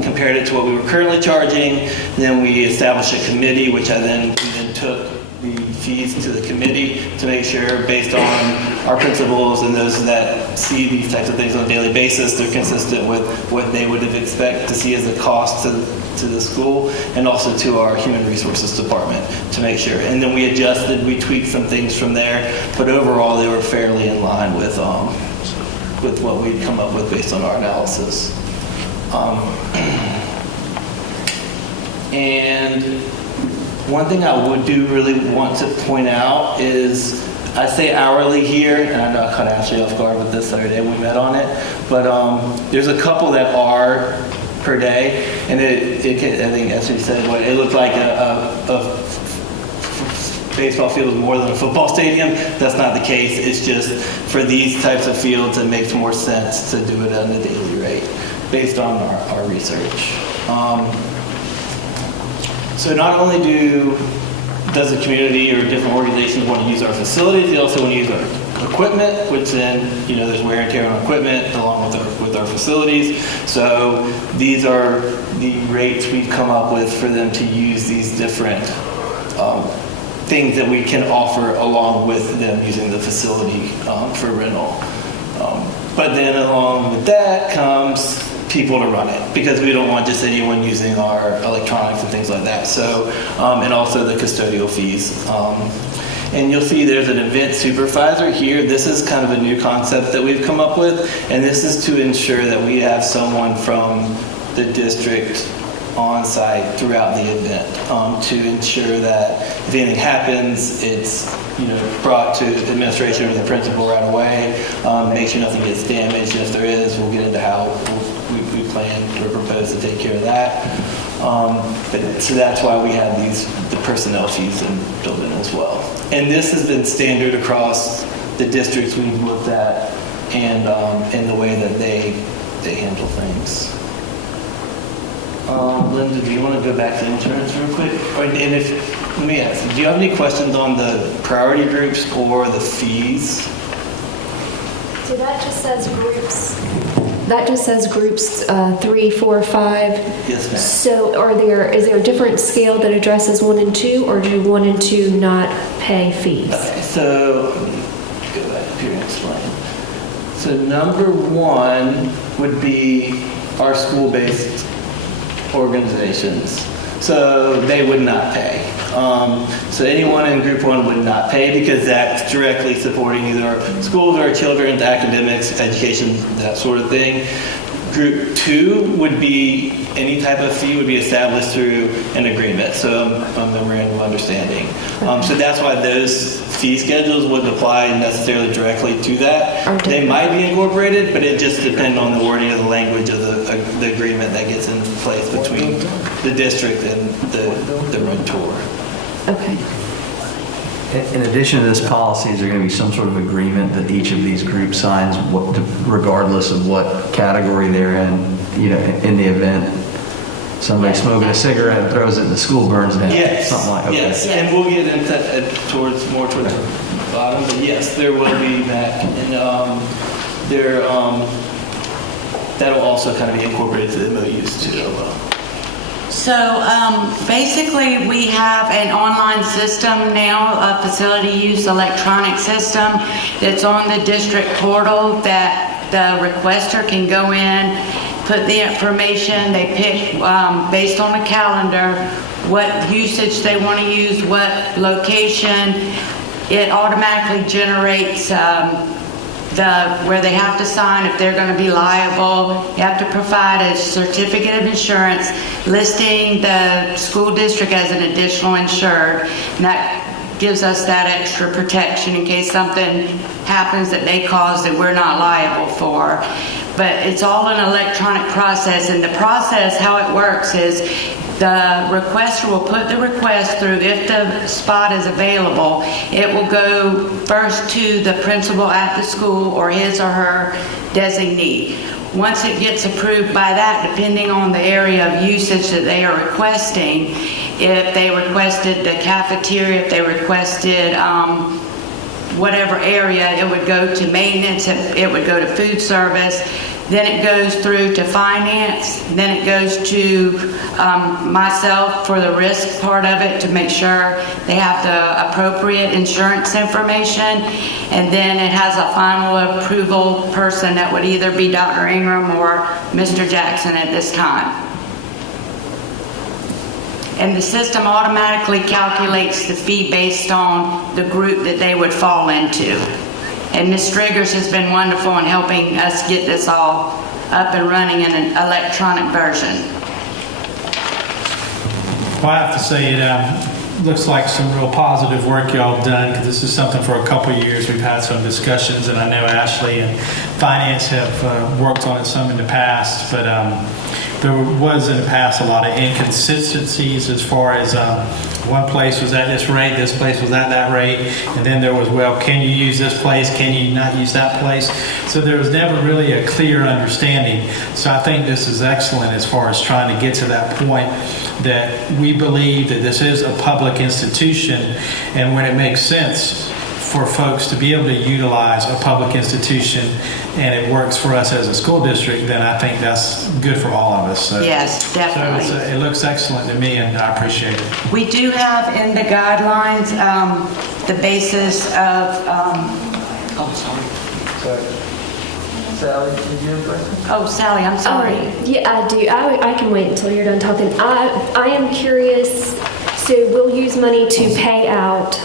compared it to what we were currently charging. Then we established a committee, which we then took the fees to the committee to make sure, based on our principals and those that see these types of things on a daily basis, they're consistent with what they would have expected to see as a cost to the school, and also to our human resources department to make sure. And then we tweaked some things from there, but overall they were fairly in line with what we'd come up with based on our analysis. And one thing I really want to point out is, I say hourly here, and I know I caught Ashley off guard with this the other day when we met on it, but there's a couple that are per day, and I think Ashley said, it looked like a baseball field is more than a football stadium. That's not the case. It's just for these types of fields, it makes more sense to do it on a daily rate based on our research. So not only does the community or different organizations want to use our facilities, they also want to use our equipment, which then, there's wear and tear on equipment along with our facilities. So these are the rates we've come up with for them to use these different things that we can offer along with them using the facility for rental. But then along with that comes people to run it, because we don't want just anyone using our electronics and things like that. So, and also the custodial fees. And you'll see there's an event supervisor here. This is kind of a new concept that we've come up with, and this is to ensure that we have someone from the district on site throughout the event, to ensure that if anything happens, it's brought to administration or the principal right away, make sure nothing gets damaged, and if there is, we'll get into how we plan or propose to take care of that. So that's why we have the personnel fees built in as well. And this has been standard across the districts we've looked at, and in the way that they handle things. Linda, do you want to go back to insurance real quick? Let me ask, do you have any questions on the priority groups or the fees? So that just says groups. That just says groups 3, 4, 5. Yes, ma'am. So is there a different scale that addresses 1 and 2, or do 1 and 2 not pay fees? Okay, so let me go back up here and explain. So number 1 would be our school-based organizations. So they would not pay. So anyone in Group 1 would not pay, because that's directly supporting either our schools or our children's academics, education, that sort of thing. Group 2 would be, any type of fee would be established through an agreement, so a memorandum of understanding. So that's why those fee schedules wouldn't apply necessarily directly to that. They might be incorporated, but it just depends on the wording of the language of the agreement that gets in place between the district and the rentor. Okay. In addition to this policy, is there going to be some sort of agreement that each of these groups signs, regardless of what category they're in, in the event somebody smoking a cigarette and throws it in the school, burns down? Yes. Something like that. Yes, and we'll get into more towards the bottom, but yes, there will be that, and that'll also kind of be incorporated to the MOUs too. So basically, we have an online system now, a facility use electronic system that's on the district portal that the requester can go in, put the information, they pick based on a calendar what usage they want to use, what location. It automatically generates where they have to sign if they're going to be liable. You have to provide a certificate of insurance listing the school district as an additional insured, and that gives us that extra protection in case something happens that they caused that we're not liable for. But it's all an electronic process, and the process, how it works is the requester will put the request through. If the spot is available, it will go first to the principal at the school or his or her designee. Once it gets approved by that, depending on the area of usage that they are requesting, if they requested the cafeteria, if they requested whatever area, it would go to maintenance, it would go to food service, then it goes through to finance, then it goes to myself for the risk part of it to make sure they have the appropriate insurance information, and then it has a final approval person that would either be Dr. Ingram or Mr. Jackson at this time. And the system automatically calculates the fee based on the group that they would fall into. And Ms. Striggers has been wonderful in helping us get this all up and running in an electronic version. Well, I have to say it looks like some real positive work y'all have done, because this is something for a couple of years we've had some discussions, and I know Ashley and Finance have worked on it some in the past, but there was in the past a lot of inconsistencies as far as one place was at this rate, this place was at that rate, and then there was, well, can you use this place, can you not use that place? So there was never really a clear understanding. So I think this is excellent as far as trying to get to that point that we believe that this is a public institution, and when it makes sense for folks to be able to utilize a public institution and it works for us as a school district, then I think that's good for all of us. So, yes, definitely. So it looks excellent to me, and I appreciate it. We do have in the guidelines the basis of, Sally, did you have a question? oh, Sally, I'm sorry. Yeah, I do. I can wait until you're done talking. I am curious, so we'll use money to pay out,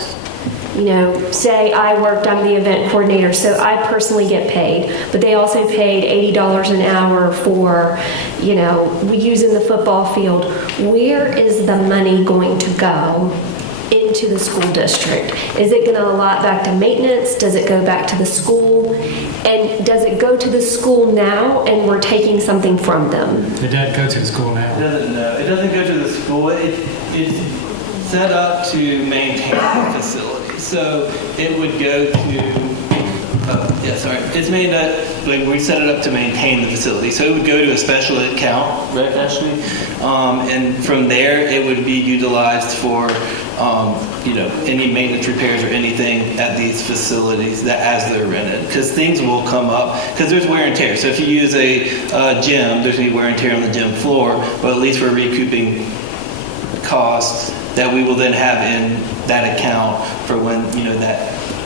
you know, say I'm the event coordinator, so I personally get paid, but they also paid $80 an hour for, you know, using the football field. Where is the money going to go into the school district? Is it going to allot back to maintenance? Does it go back to the school? And does it go to the school now and we're taking something from them? It doesn't go to the school now. It doesn't go to the school. It's set up to maintain the facility. So it would go to, it's made that, like, we set it up to maintain the facility. So it would go to a special account, right, Ashley? And from there, it would be utilized for, any maintenance repairs or anything at these facilities that as they're rented. Because things will come up, because there's wear and tear. So if you use a gym, there's going to be wear and tear on the gym floor, but at least we're recouping costs that we will then have in that account for when,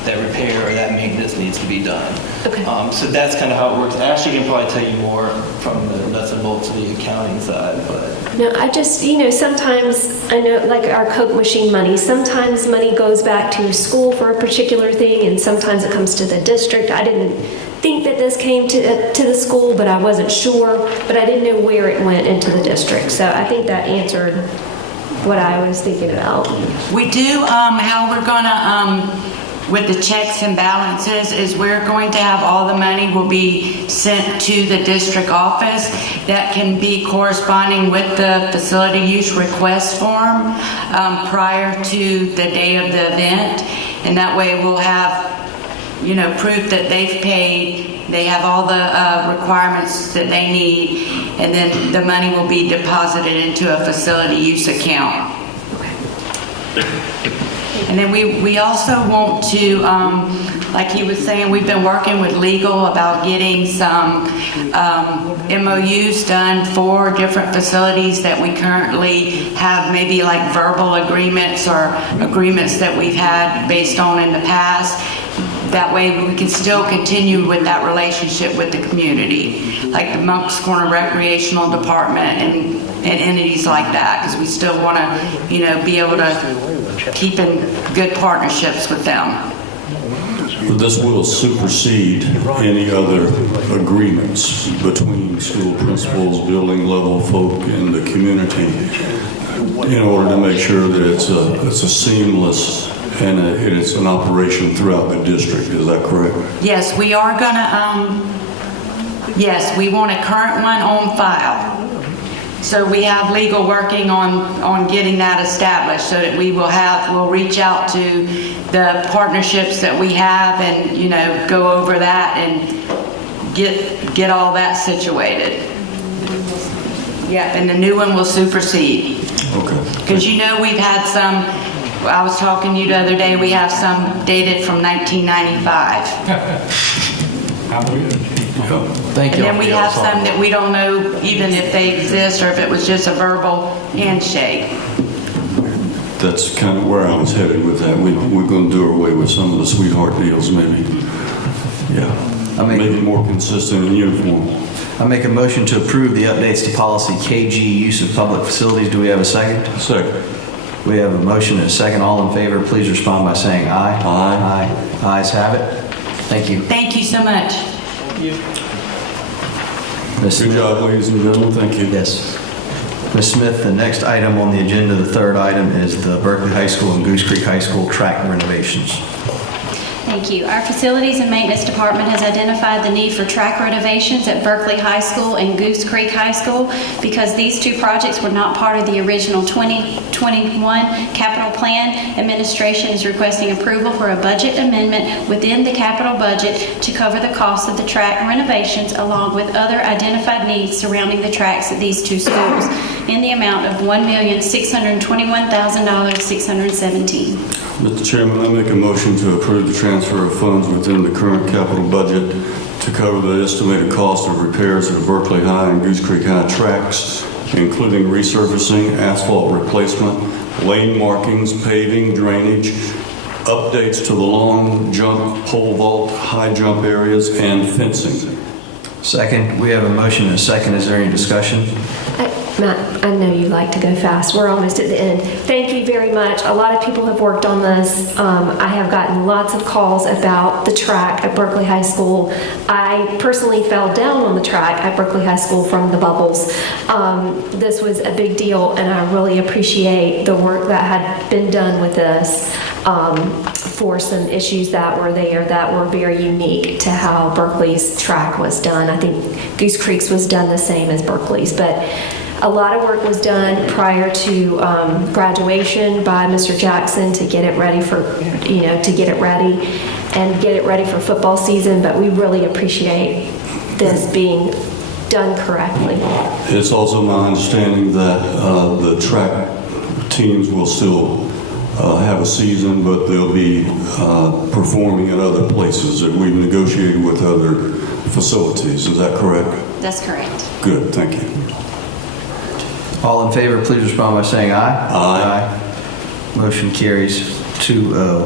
that repair or that maintenance needs to be done. Okay. So that's kind of how it works. Ashley can probably tell you more from the nuts and bolts of the accounting side, but. No, I just, sometimes I know, like our Coke machine money, sometimes money goes back to school for a particular thing, and sometimes it comes to the district. I didn't think that this came to the school, but I wasn't sure, but I didn't know where it went into the district. So I think that answered what I was thinking about. We do, how we're gonna, with the checks and balances, is we're going to have all the money will be sent to the district office that can be corresponding with the facility use request form prior to the day of the event. And that way we'll have, proof that they've paid, they have all the requirements that they need, and then the money will be deposited into a facility use account. And then we also want to, like he was saying, we've been working with legal about getting some MOUs done for different facilities that we currently have, maybe like verbal agreements or agreements that we've had based on in the past. That way we can still continue with that relationship with the community, like the Moncks Corner Recreational Department and entities like that, because we still want to, be able to keep in good partnerships with them. This will supersede any other agreements between school principals, building level folk, and the community in order to make sure that it's a seamless and it's an operation throughout the district. Is that correct? Yes, we are gonna, yes, we want a current one on file. So we have legal working on getting that established so that we'll reach out to the partnerships that we have and, go over that and get all that situated. Yeah, and the new one will supersede. Okay. Because we've had some, I was talking to you the other day, we have some dated from 1995. Thank And you. then we have some that we don't know even if they exist or if it was just a verbal handshake. That's kind of where I was headed with that. We're going to do away with some of the sweetheart deals, maybe. Yeah. Make it more consistent and uniform. I make a motion to approve the updates to policy KG, use of public facilities. Do we have a second? Second. We have a motion and a second. All in favor, please respond by saying aye. Aye. Aye. Ayes have it. Thank you. Thank you so much. Good job, ladies and gentlemen. Thank you. Yes. Ms. Smith, the next item on the agenda, the third item, is the Berkeley High School and Goose Creek High School track renovations. Thank you. Our Facilities and Maintenance Department has identified the need for track renovations at Berkeley High School and Goose Creek High School because these two projects were not part of the original 2021 capital plan. Administration is requesting approval for a budget amendment within the capital budget to cover the cost of the track renovations along with other identified needs surrounding the tracks at these two schools in the amount of $1,621,617. Mr. Chairman, I make a motion to approve the transfer of funds within the current capital budget to cover the estimated cost of repairs of Berkeley High and Goose Creek High tracks, including resurfacing, asphalt replacement, lane markings, paving, drainage, updates to the long jump, pole vault, high jump areas, and fencing. Second, we have a motion and a second. Is there any discussion? Matt, I know you like to go fast. We're almost at the end. Thank you very much. A lot of people have worked on this. I have gotten lots of calls about the track at Berkeley High School. I personally fell down on the track at Berkeley High School from the bubbles. This was a big deal, and I really appreciate the work that had been done with this for some issues that were there that were very unique to how Berkeley's track was done. I think Goose Creek's was done the same as Berkeley's, but a lot of work was done prior to graduation by Mr. Jackson to get it ready for, to get it ready for football season, but we really appreciate this being done correctly. It's also my understanding that the track teams will still have a season, but they'll be performing at other places that we've negotiated with other facilities. Is that correct? That's correct. Good, thank you. All in favor, please respond by saying aye. Aye. Motion carries 2-0.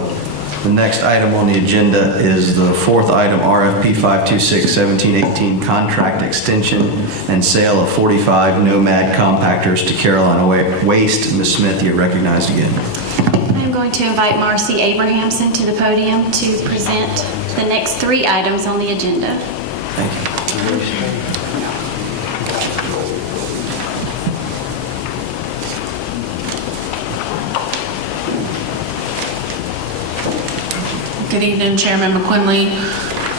The next item on the agenda is the fourth item, RFP 526-1718, contract extension and sale of 45 Nomad compactors to Carolina Waste. Ms. Smith, you're recognized again. I'm going to invite Marcy Abrahamson to the podium to present the next three items on the agenda. Thank you. Good evening, Chairman McQuinley,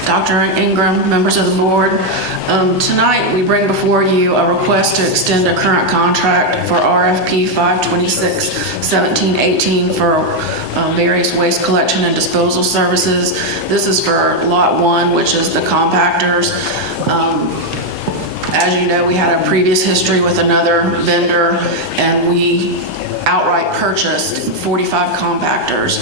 Dr. Ingram, members of the board. Tonight, we bring before you a request to extend a current contract for RFP 526-1718 for various waste collection and disposal services. This is for Lot 1, which is the compactors. As you know, we had a previous history with another vendor, and we outright purchased 45 compactors.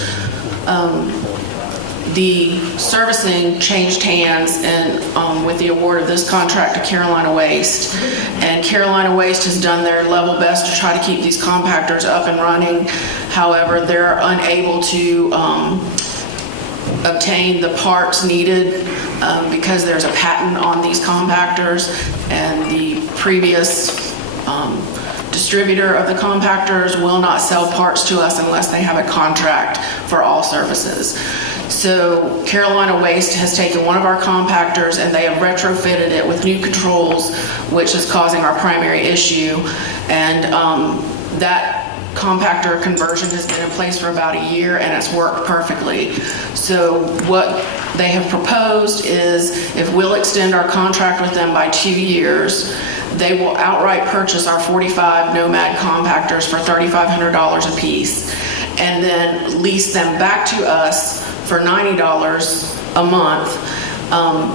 The servicing changed hands and with the award of this contract to Carolina Waste. And Carolina Waste has done their level best to try to keep these compactors up and running. However, they're unable to obtain the parts needed because there's a patent on these compactors, and the previous distributor of the compactors will not sell parts to us unless they have a contract for all services. So Carolina Waste has taken one of our compactors and they have retrofitted it with new controls, which is causing our primary issue. And that compactor conversion has been in place for about a year and it's worked perfectly. So what they have proposed is if we'll extend our contract with them by 2 years, they will outright purchase our 45 Nomad compactors for $3,500 a piece and then lease them back to us for $90 a month,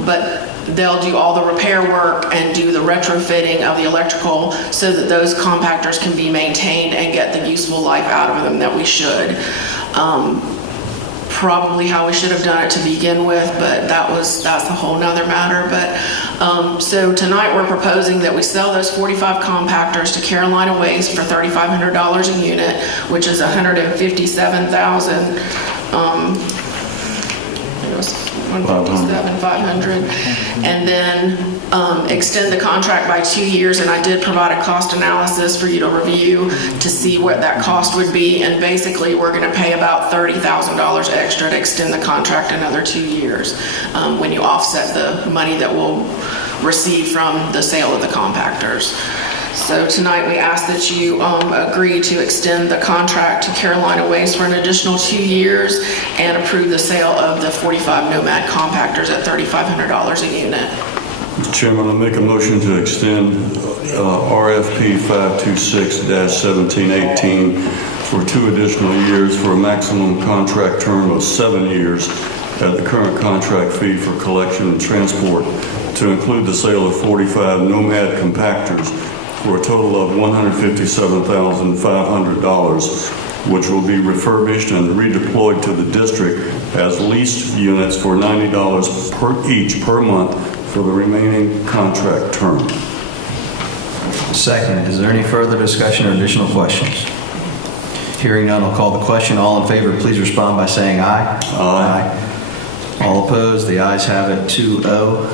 but they'll do all the repair work and do the retrofitting of the electrical so that those compactors can be maintained and get the useful life out of them that we should. probably how we should have done it to begin with, but that's a whole nother matter. But so tonight we're proposing that we sell those 45 compactors to Carolina Waste for $3,500 a unit, which is $157,000. It was $157,500, and then extend the contract by 2 years. And I did provide a cost analysis for you to review to see what that cost would be. And basically, we're going to pay about $30,000 extra to extend the contract another 2 years when you offset the money that we'll receive from the sale of the compactors. So tonight we ask that you agree to extend the contract to Carolina Waste for an additional 2 years and approve the sale of the 45 Nomad compactors at $3,500 a unit. Mr. Chairman, I make a motion to extend RFP 526-1718 for 2 additional years for a maximum contract term of 7 years at the current contract fee for collection and transport, to include the sale of 45 Nomad compactors for a total of $157,500, which will be refurbished and redeployed to the district as leased units for $90 each per month for the remaining contract term. Second, is there any further discussion or additional questions? Hearing none, I'll call the question. All in favor, please respond by saying aye. Aye. All opposed, the ayes have it, 2-0.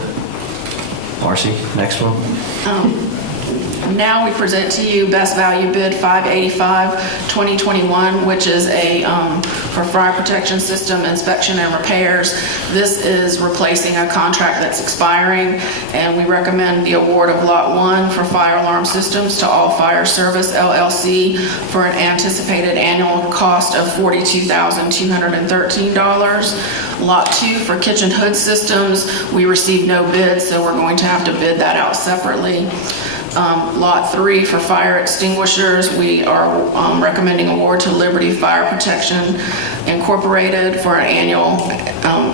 Marcy, next one. Now we present to you best value bid 585-2021, which is for fire protection system inspection and repairs. This is replacing a contract that's expiring, and we recommend the award of Lot 1 for fire alarm systems to All Fire Service LLC for an anticipated annual cost of $42,213. Lot 2 for kitchen hood systems, we received no bids, so we're going to have to bid that out separately. Lot 3 for fire extinguishers, we are recommending award to Liberty Fire Protection Incorporated for an annual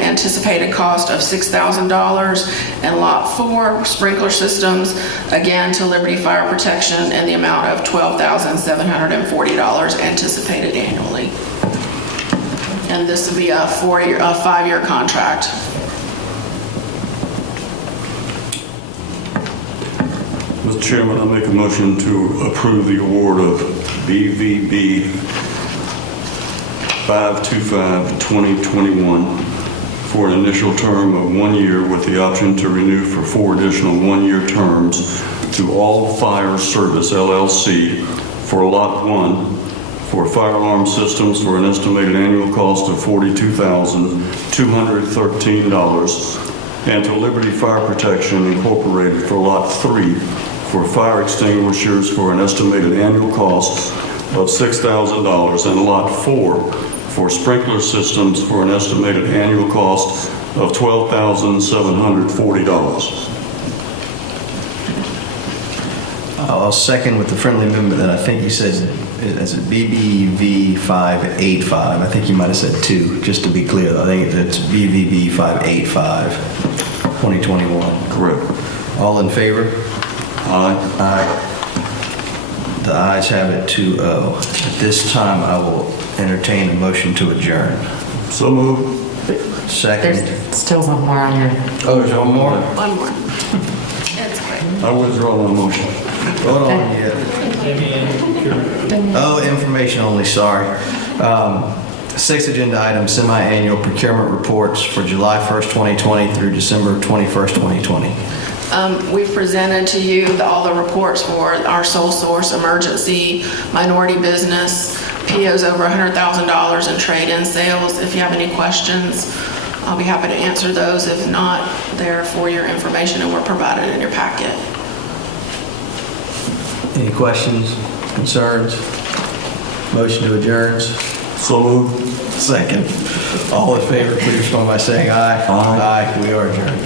anticipated cost of $6,000. And Lot 4 sprinkler systems, again to Liberty Fire Protection, in the amount of $12,740 anticipated annually. And this will be a 5-year contract. Mr. Chairman, I make a motion to approve the award of BVB 525-2021 for an initial term of 1 year with the option to renew for 4 additional 1-year terms to All Fire Service LLC for Lot 1 for fire alarm systems for an estimated annual cost of $42,213, and to Liberty Fire Protection Incorporated for Lot 3 for fire extinguishers for an estimated annual cost of $6,000, and Lot 4 for sprinkler systems for an estimated annual cost of $12,740. I'll second with the friendly amendment that I think you said, is it BBV 585? I think you might have said 2, just to be clear. I think it's BVB 585, 2021. Correct. All in favor? Aye. Aye. The ayes have it, 2-0. At this time, I will entertain a motion to adjourn. So moved. Second. There's still one more on your... Oh, there's one more? One more. That's great. I withdraw my motion. Hold on, yeah. Oh, information only, sorry. 6th agenda item, semi-annual procurement reports for July 1st, 2020 through December 21st, 2020. We've presented to you all the reports for our sole source, emergency, minority business, POs over $100,000 in trade-in sales. If you have any questions, I'll be happy to answer those. If not, they're for your information and were provided in your packet. Any questions, concerns? Motion to adjourn? So moved. Second. All in favor, please respond by saying aye. Aye. We are adjourned.